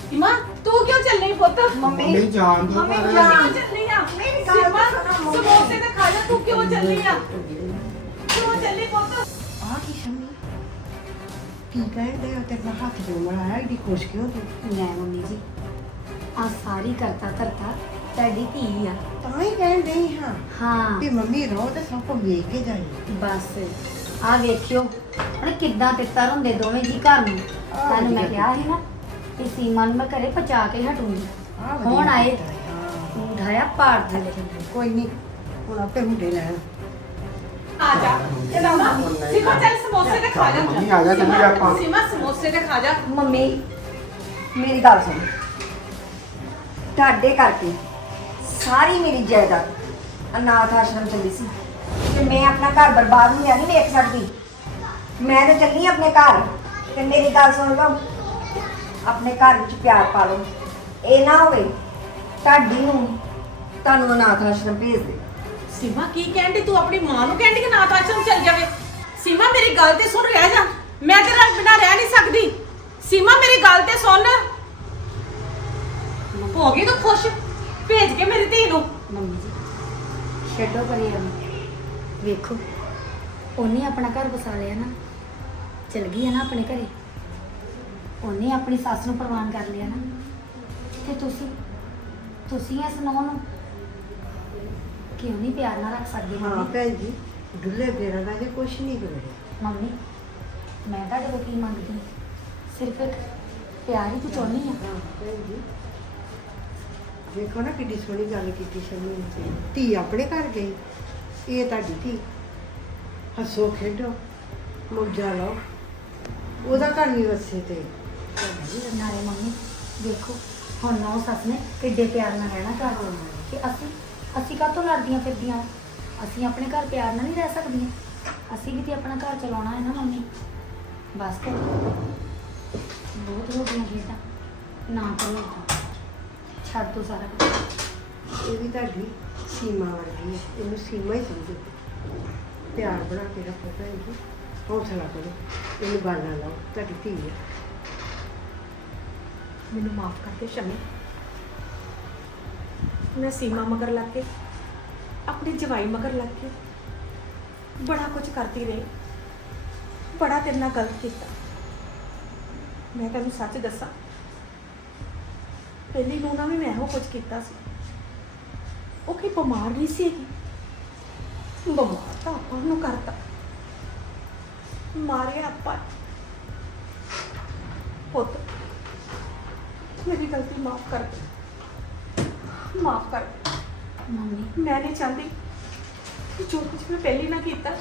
S5: ਸੀਮਾ ਤੂੰ ਕਿਉਂ ਚੱਲੀ ਪੁੱਤ?
S3: ਮੰਮੀ
S4: ਮੰਮੀ ਜਾਣ ਦੋ
S3: ਮੰਮੀ।
S5: ਕਿਉਂ ਚੱਲੀ ਆ?
S3: ਮੇਰੀ ਗੱਲ
S5: ਸੀਮਾ। ਸਮੋਸੇ ਤੇ ਖਾ ਜਾ ਤੂੰ ਕਿਉਂ ਚੱਲੀ ਆ? ਕਿਉਂ ਚੱਲੀ ਪੁੱਤ?
S1: ਆ ਕੀ ਸ਼ਮੀ? ਕੀ ਕਹਿੰਦੇ ਆ ਤੇ ਹੱਥ ਜੋ ਮਲਾਇਆ ਏਡੀ ਖੁਸ਼ ਕਿਉਂ ਤੂੰ?
S2: ਲੈ ਮੰਮੀ ਜੀ ਆ ਸਾਰੀ ਕਰਤਾ ਧਰਤਾ ਤੁਹਾਡੀ ਧੀ ਆ।
S1: ਤਾਂ ਹੀ ਹਾਂ
S2: ਹਾਂ।
S1: ਵੀ ਮੰਮੀ ਰੋ ਤੇ ਸਭ ਕੋ ਵੇਖ ਕੇ ਜਾਈ।
S2: ਬਸ ਆ ਵੇਖਿਓ ਹੁਣ ਕਿੱਦਾਂ ਤਿੱਤਰ ਹੁੰਦੇ ਦੋਵੇਂ ਜੀ ਘਰ ਨੂੰ। ਤੁਹਾਨੂੰ ਮੈਂ ਕਿਹਾ ਸੀ ਨਾ ਕਿ ਸੀਮਾ ਨੂੰ ਮੈਂ ਘਰੇ ਪਹੁੰਚਾ ਕੇ ਹਟੂੰਗੀ।
S1: ਆ
S2: ਹੁਣ ਆਏ
S1: ਹੈ, ਹਾਂ।
S2: ਉਠਾਇਆ ਪਾੜ ਥੱਲੇ
S1: ਕੋਈ ਨਹੀਂ ਹੁਣ ਆਪੇ ਹੁੰਦੇ ਲੈਣ
S5: ਆ ਜਾ। ਸੀਮਾ ਸੀਮਾ ਚੱਲ ਸਮੋਸੇ ਤੇ ਖਾ ਜਾ।
S4: ਮੰਮੀ ਆ ਜਾ ਚੱਲੀਏ ਆਪਾਂ
S5: ਸੀਮਾ ਸਮੋਸੇ ਤੇ ਖਾ ਜਾ।
S3: ਮੰਮੀ ਮੇਰੀ ਗੱਲ ਸੁਣ। ਤੁਹਾਡੇ ਕਰਕੇ ਸਾਰੀ ਮੇਰੀ ਜਾਇਦਾਦ ਅਨਾਥ ਆਸ਼ਰਮ ਚੱਲੀ ਸੀ। ਤੇ ਮੈਂ ਆਪਣਾ ਘਰ ਬਰਬਾਦ ਹੁੰਦਿਆ ਨਹੀਂ ਵੇਖ ਸਕਦੀ। ਮੈਂ ਤਾਂ ਚੱਲੀ ਆਪਣੇ ਘਰ। ਤੇ ਮੇਰੀ ਗੱਲ ਸੁਣ ਲਓ। ਆਪਣੇ ਘਰ ਵਿੱਚ ਪਿਆਰ ਪਾ ਲਓ। ਇਹ ਨਾ ਹੋਵੇ ਤੁਹਾਡੀ ਨੂੰ ਤੁਹਾਨੂੰ ਅਨਾਥ ਆਸ਼ਰਮ ਭੇਜ ਦੇ।
S5: ਸੀਮਾ, ਕੀ ਕਹਿੰਦੀ ਤੂੰ ਆਪਣੀ ਮਾਂ ਨੂੰ ਕਹਿੰਦੀ ਕਿ ਨਾਥ ਆਸ਼ਰਮ ਚੱਲ ਜਾਵੇ? ਸੀਮਾ, ਮੇਰੀ ਗੱਲ ਤੇ ਸੁਣ, ਰਹਿ ਜਾ। ਮੈਂ ਤੇਰੇ ਨਾਲ ਬਿਨਾਂ ਰਹਿ ਨਹੀਂ ਸਕਦੀ। ਸੀਮਾ, ਮੇਰੀ ਗੱਲ ਤੇ ਸੁਣ। ਹੋ ਗਈ ਤੂੰ ਖੁਸ਼। ਭੇਜ ਕੇ ਮੇਰੀ ਧੀ ਨੂੰ।
S2: ਮੰਮੀ ਜੀ, ਛੱਡੋ ਪਰੇ ਉਹਨੂੰ ਵੇਖੋ, ਉਹਨੇ ਆਪਣਾ ਘਰ ਵਸਾ ਲਿਆ ਨਾ। ਚਲ ਗਈ ਹੈ ਨਾ ਆਪਣੇ ਘਰੇ। ਉਹਨੇ ਆਪਣੀ ਸੱਸ ਨੂੰ ਪ੍ਰਵਾਨ ਕਰ ਲਿਆ ਨਾ। ਤੇ ਤੁਸੀਂ ਤੁਸੀਂ ਇਸ ਨੂੰਹ ਨੂੰ ਕਿਉਂ ਨਹੀਂ ਪਿਆਰ ਨਾਲ ਰੱਖ ਸਕਦੇ
S1: ਹਾਂ
S2: ਮੰਮੀ।
S1: ਭੈਣ ਜੀ ਡੁੱਲੇ ਬੇਰਾਂ ਦਾ ਜੇ ਕੁਛ ਨਹੀਂ ਕਰੇ।
S2: ਮੰਮੀ ਮੈਂ ਤੁਹਾਡੇ ਕੋਲ ਕੀ ਮੰਗਦੀ? ਹਾਂ? ਸਿਰਫ ਇੱਕ ਪਿਆਰ ਹੀ ਤੂੰ ਚਾਹੁੰਦੀ
S1: ਹਾਂ ਭੈਣ ਜੀ। ਦੇਖੋ ਨਾ ਕਿੱਡੀ ਸੋਹਣੀ ਗੱਲ ਕੀਤੀ ਸ਼ਮੀ ਨੇ ਧੀ ਆਪਣੇ ਘਰ ਗਈ ਇਹ ਤੁਹਾਡੀ ਧੀ। ਹੱਸੋ ਖੇਡੋ ਮੌਜਾਂ ਲਓ। ਉਹਦਾ ਘਰ ਨਹੀਂ ਵਸੇ ਤੇ।
S2: ਨਾਲੇ ਮੰਮੀ ਦੇਖੋ ਹੁਣ ਨਾ ਸੱਸ ਨੇ ਕਿੱਡੇ ਪਿਆਰ ਨਾਲ ਰਹਿਣਾ ਘਰ ਕਿ ਅਸੀਂ ਅਸੀਂ ਕਾਹਤੋਂ ਲੜਦੀਆਂ ਫਿਰਦੀਆਂ? ਅਸੀਂ ਆਪਣੇ ਘਰ ਪਿਆਰ ਨਾਲ ਨਹੀਂ ਰਹਿ ਸਕਦੀਆਂ। ਅਸੀਂ ਵੀ ਤੇ ਆਪਣਾ ਘਰ ਚਲਾਉਣਾ ਹੈ ਨਾ ਮੰਮੀ। ਬਸ ਕਰੋ। ਬਹੁਤ ਹੋ ਗਈਆਂ ਖੇਡਾਂ। ਨਾ ਕਰੋ। ਏਦਾਂ। ਛੱਡ ਦੋ ਸਾਰਾ ਕੁਝ
S1: ਇਹ ਵੀ ਤੁਹਾਡੀ ਸੀਮਾ ਵਰਗੀ ਹੈ। ਇਹਨੂੰ ਸੀਮਾ ਹੀ ਸਮਝੋ। ਪਿਆਰ ਬਣਾ ਕੇ ਰੱਖੋ ਭੈਣ ਜੀ ਹੌਸਲਾ ਕਰੋ। ਇਹਨੂੰ ਨਾ ਲਾਓ। ਤੁਹਾਡੀ ਧੀ ਹੈ।
S5: ਮੈਨੂੰ ਮਾਫ ਕਰ ਦੇ ਸ਼ਮੀ। ਮੈਂ ਸੀਮਾ ਮਗਰ ਲੱਗ ਕੇ, ਆਪਣੀ ਜਵਾਈ ਮਗਰ ਲੱਗ ਕੇ ਬੜਾ ਕੁਝ ਕਰਦੀ ਰਹੀ। ਬੜਾ ਤੇਰੇ ਨਾਲ ਗਲਤ ਕੀਤਾ। ਮੈਂ ਤੈਨੂੰ ਸੱਚ ਦੱਸਾਂ, ਪਹਿਲੀ ਨੂੰ ਨਾ ਵੀ ਮੈਂ ਇਹੋ ਕੁਝ ਕੀਤਾ ਸੀ। ਉਹ ਕੀ ਬਿਮਾਰ ਨਹੀਂ ਸੀ ਹੈਗੀ? ਬਿਮਾਰ ਤਾਂ ਆਪਾਂ ਨੂੰ ਕਰਤਾ। ਮਾਰਿਆ ਆਪਾਂ। ਪੁੱਤ, ਮੇਰੀ ਗਲਤੀ ਮਾਫ ਕਰ ਦੇ। ਮਾਫ ਕਰ।
S2: ਮੰਮੀ,
S5: ਮੈਂ ਨਹੀਂ ਚਾਹੁੰਦੀ ਕਿ ਜੋ ਕੁਝ ਮੈਂ ਪਹਿਲੀ ਨਾ ਕੀਤਾ,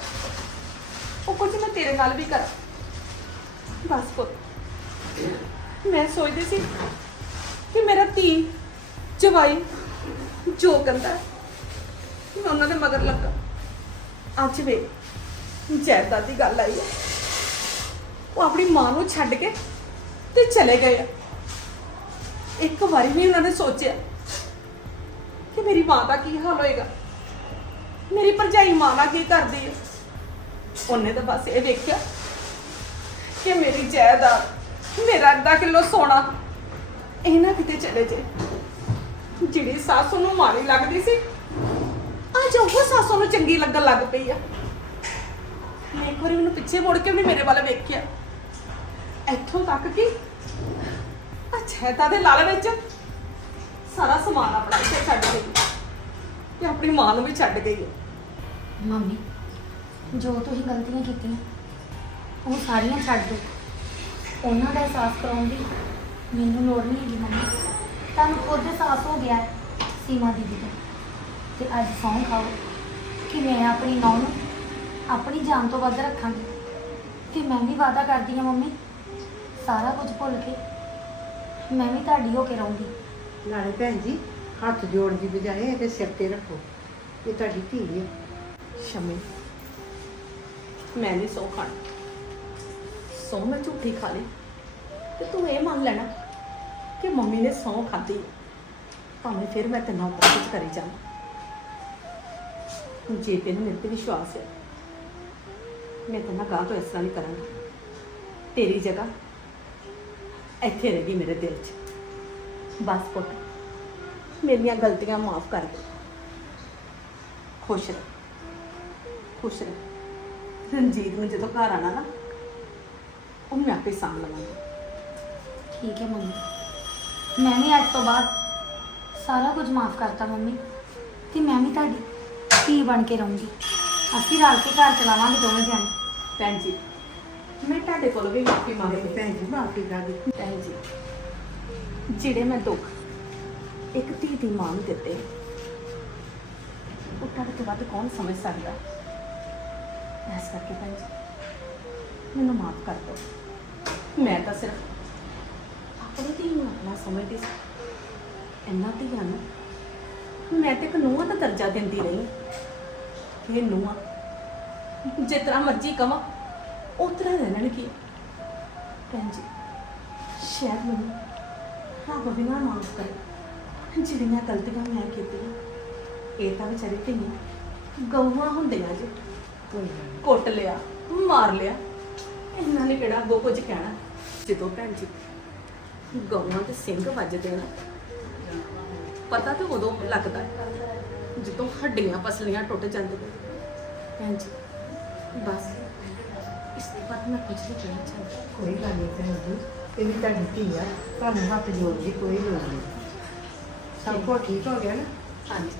S5: ਉਹ ਕੁਝ ਮੈਂ ਤੇਰੇ ਨਾਲ ਵੀ ਕਰਾਂ। ਬਸ ਪੁੱਤ, ਮੈਂ ਸੋਚਦੀ ਸੀ ਕਿ ਮੇਰਾ ਧੀ, ਜਵਾਈ, ਜੋ ਕਹਿੰਦਾ, ਮੈਂ ਉਹਨਾਂ ਦੇ ਮਗਰ ਲੱਗਾ। ਅੱਜ ਵੇ ਜਾਇਦਾਦ ਦੀ ਗੱਲ ਆਈ ਹੈ। ਉਹ ਆਪਣੀ ਮਾਂ ਨੂੰ ਛੱਡ ਕੇ ਤੇ ਚਲੇ ਗਏ ਆ। ਇੱਕ ਵਾਰੀ ਵੀ ਉਹਨਾਂ ਨੇ ਸੋਚਿਆ ਮੇਰੀ ਮਾਂ ਦਾ ਕੀ ਹਾਲ ਹੋਏਗਾ? ਮੇਰੀ ਭਰਜਾਈ ਮਾਂ ਨਾਲ ਕੀ ਕਰਦੀ ਹੈ? ਉਹਨੇ ਤਾਂ ਬਸ ਇਹ ਦੇਖਿਆ ਕਿ ਮੇਰੀ ਜਾਇਦਾਦ ਮੇਰਾ ਅੱਧਾ ਕਿਲੋ ਸੋਨਾ। ਇਹਨਾਂ ਕਿਤੇ ਚਲੇ ਜੇ। ਜਿਹੜੀ ਸੱਸ ਨੂੰ ਮਾੜੀ ਲੱਗਦੀ ਸੀ, ਅੱਜ ਉਹ ਸੱਸ ਨੂੰ ਚੰਗੀ ਲੱਗਣ ਲੱਗ ਪਈ ਆ। ਮੈਂ ਇੱਕ ਵਾਰੀ ਮੈਨੂੰ ਪਿੱਛੇ ਮੁੜ ਕੇ ਵੀ ਮੇਰੇ ਵੱਲ ਵੇਖਿਆ। ਇੱਥੋਂ ਤੱਕ ਕਿ ਅਛੈਤਾ ਦੇ ਲਾਲ ਵਿੱਚ ਸਾਰਾ ਸਮਾਨ ਆਪਣਾ ਇੱਥੇ ਛੱਡ ਗਈ। ਤੇ ਆਪਣੀ ਮਾਂ ਨੂੰ ਵੀ ਛੱਡ ਗਈ। ਹੈ
S2: ਮੰਮੀ, ਜੋ ਤੁਸੀਂ ਗਲਤੀਆਂ ਕੀਤੀਆਂ, ਉਹ ਸਾਰੀਆਂ ਛੱਡ ਦਿਓ। ਉਹਨਾਂ ਦਾ ਅਹਿਸਾਸ ਕਰਾਉਣ ਦੀ ਮੈਨੂੰ ਲੋੜ ਨਹੀਂ ਹੈਗੀ ਮੰਮੀ। ਤੁਹਾਨੂੰ ਖੁਦ ਅਹਿਸਾਸ ਹੋ ਗਿਆ ਹੈ ਸੀਮਾ ਦੀਦੀ ਦਾ ਤੇ ਅੱਜ ਸਹੁੰ ਖਾਓ ਕਿ ਮੈਂ ਆਪਣੀ ਨੌਂ ਨੂੰ ਆਪਣੀ ਜਾਨ ਤੋਂ ਵੱਧ ਰੱਖਾਂਗੀ। ਤੇ ਮੈਂ ਵੀ ਵਾਅਦਾ ਕਰਦੀ ਹਾਂ ਮੰਮੀ, ਸਾਰਾ ਕੁਝ ਭੁੱਲ ਕੇ ਮੈਂ ਵੀ ਤੁਹਾਡੀ ਹੋ ਕੇ ਰਹੂੰਗੀ।
S1: ਨਾਲੇ ਭੈਣ ਜੀ, ਹੱਥ ਜੋੜ ਦੀ ਬਜਾਏ ਇਹਦੇ ਸਿਰ ਤੇ ਰੱਖੋ। ਇਹ ਤੁਹਾਡੀ ਧੀ ਹੈ।
S5: ਸ਼ਮੀ, ਮੈਂ ਨਹੀਂ ਸੌ ਖਾਣੀ। ਸੌ ਮੈਂ ਝੂਠੀ ਖਾ ਲਈ। ਤੇ ਤੂੰ ਇਹ ਮੰਨ ਲੈਣਾ ਕਿ ਮੰਮੀ ਨੇ ਸੌ ਖਾਧੀ। ਭਾਵੇਂ ਫਿਰ ਮੈਂ ਤੈਨੂੰ ਕੁਝ ਕਰੀ ਜਾਵਾਂ। ਜੇ ਤੈਨੂੰ ਮੇਰੇ ਤੇ ਵਿਸ਼ਵਾਸ ਹੈ, ਮੈਂ ਤੈਨੂੰ ਗਾਹ ਤੋਂ ਇਸ ਤਰ੍ਹਾਂ ਨਹੀਂ ਕਰਾਂਗੀ। ਤੇਰੀ ਜਗ੍ਹਾ ਇੱਥੇ ਰਹੇਗੀ ਮੇਰੇ ਦਿਲ 'ਚ। ਬਸ ਪੁੱਤ ਮੇਰੀਆਂ ਗਲਤੀਆਂ ਮਾਫ ਕਰ ਦੇ। ਖੁਸ਼ ਰਹਿ ਖੁਸ਼ ਰਹਿ। ਰਣਜੀਤ ਨੂੰ ਜਦੋਂ ਘਰ ਆਣਾ ਨਾ ਉਹਨੂੰ ਮੈਂ ਆਪੇ ਸਾਂਭ ਲਵਾਂਗੀ।
S2: ਠੀਕ ਹੈ ਮੰਮੀ। ਮੈਂ ਵੀ ਅੱਜ ਤੋਂ ਬਾਅਦ ਸਾਰਾ ਕੁਝ ਮਾਫ ਕਰਤਾ ਮੰਮੀ ਤੇ ਮੈਂ ਵੀ ਤੁਹਾਡੀ ਧੀ ਬਣ ਕੇ ਰਹੂੰਗੀ। ਅਸੀਂ ਰਲ ਕੇ ਘਰ ਚਲਾਵਾਂਗੇ ਦੋਵੇਂ ਜਾਣੇ।
S5: ਭੈਣ ਜੀ ਮੈਂ ਤੁਹਾਡੇ ਕੋਲੋਂ ਵੀ ਮਾਫੀ ਮੰਗਦੀ
S1: ਭੈਣ ਜੀ ਮਾਫੀ ਕਰ ਦੇ
S5: ਭੈਣ ਜੀ ਜਿਹੜੇ ਮੈਂ ਦੁੱਖ ਇੱਕ ਧੀ ਦੀ ਮਾਂ ਨੂੰ ਦਿੱਤੇ, ਉਹ ਤੁਹਾਡੇ ਤੋਂ ਵੱਧ ਕੌਣ ਸਮਝ ਸਕਦਾ? ਇਸ ਕਰਕੇ ਭੈਣ ਜੀ, ਮੈਨੂੰ ਮਾਫ ਕਰ ਦਿਓ। ਮੈਂ ਤਾਂ ਸਿਰਫ ਆਪਣੀ ਧੀ ਨੂੰ ਆਪਣਾ ਸਮਝਦੀ ਸੀ। ਇੰਨਾ ਧੀਆਂ ਨੂੰ ਮੈਂ ਤੇ ਇੱਕ ਨੂੰਹਾਂ ਦਾ ਦਰਜਾ ਦਿੰਦੀ ਰਹੀ। ਕਿ ਨੂੰਹਾਂ, ਜਿਸ ਤਰ੍ਹਾਂ ਮਰਜ਼ੀ ਕਵਾਂ, ਉਸ ਤਰ੍ਹਾਂ ਰਹਿਣ ਭੈਣ ਜੀ, ਸ਼ਾਇਦ ਮੈਨੂੰ ਰੱਬ ਵੀ ਨਾ ਮਾਫ ਕਰ। ਜਿਹੜੀਆਂ ਗਲਤੀਆਂ ਮੈਂ ਕੀਤੀਆਂ, ਇਹ ਤਾਂ ਵਿਚਾਰੀ ਧੀਆਂ, ਗਊਆਂ ਹੁੰਦੀਆਂ ਜੀ। ਕੁੱਟ ਲਿਆ, ਮਾਰ ਲਿਆ। ਇਹਨਾਂ ਨੇ ਕਿਹੜਾ ਅੱਗੋਂ ਕੁਝ ਕਹਿਣਾ? ਜਦੋਂ ਭੈਣ ਜੀ ਗਊਆਂ ਦੇ ਸਿੰਘ ਵੱਜਦੇ ਨਾ, ਪਤਾ ਤਾਂ ਉਦੋਂ ਲੱਗਦਾ ਜਦੋਂ ਹੱਡੀਆਂ ਪਸਲੀਆਂ ਟੁੱਟ ਜਾਂਦੀਆਂ। ਭੈਣ ਜੀ, ਬਸ, ਇਸ ਤੋਂ ਬਾਅਦ ਮੈਂ ਕੁਝ ਨਹੀਂ ਕਹਿਣਾ ਚਾਹੁੰਦੀ।
S1: ਕੋਈ ਗੱਲ ਨਹੀਂ ਭੈਣ ਜੀ। ਇਹ ਵੀ ਤੁਹਾਡੀ ਧੀ ਆ। ਤੁਹਾਨੂੰ ਹੱਥ ਜੋੜ ਦੀ ਕੋਈ ਲੋੜ ਨਹੀਂ। ਸਭ ਕੁਝ ਠੀਕ ਹੋ ਗਿਆ ਨਾ?
S5: ਹਾਂਜੀ।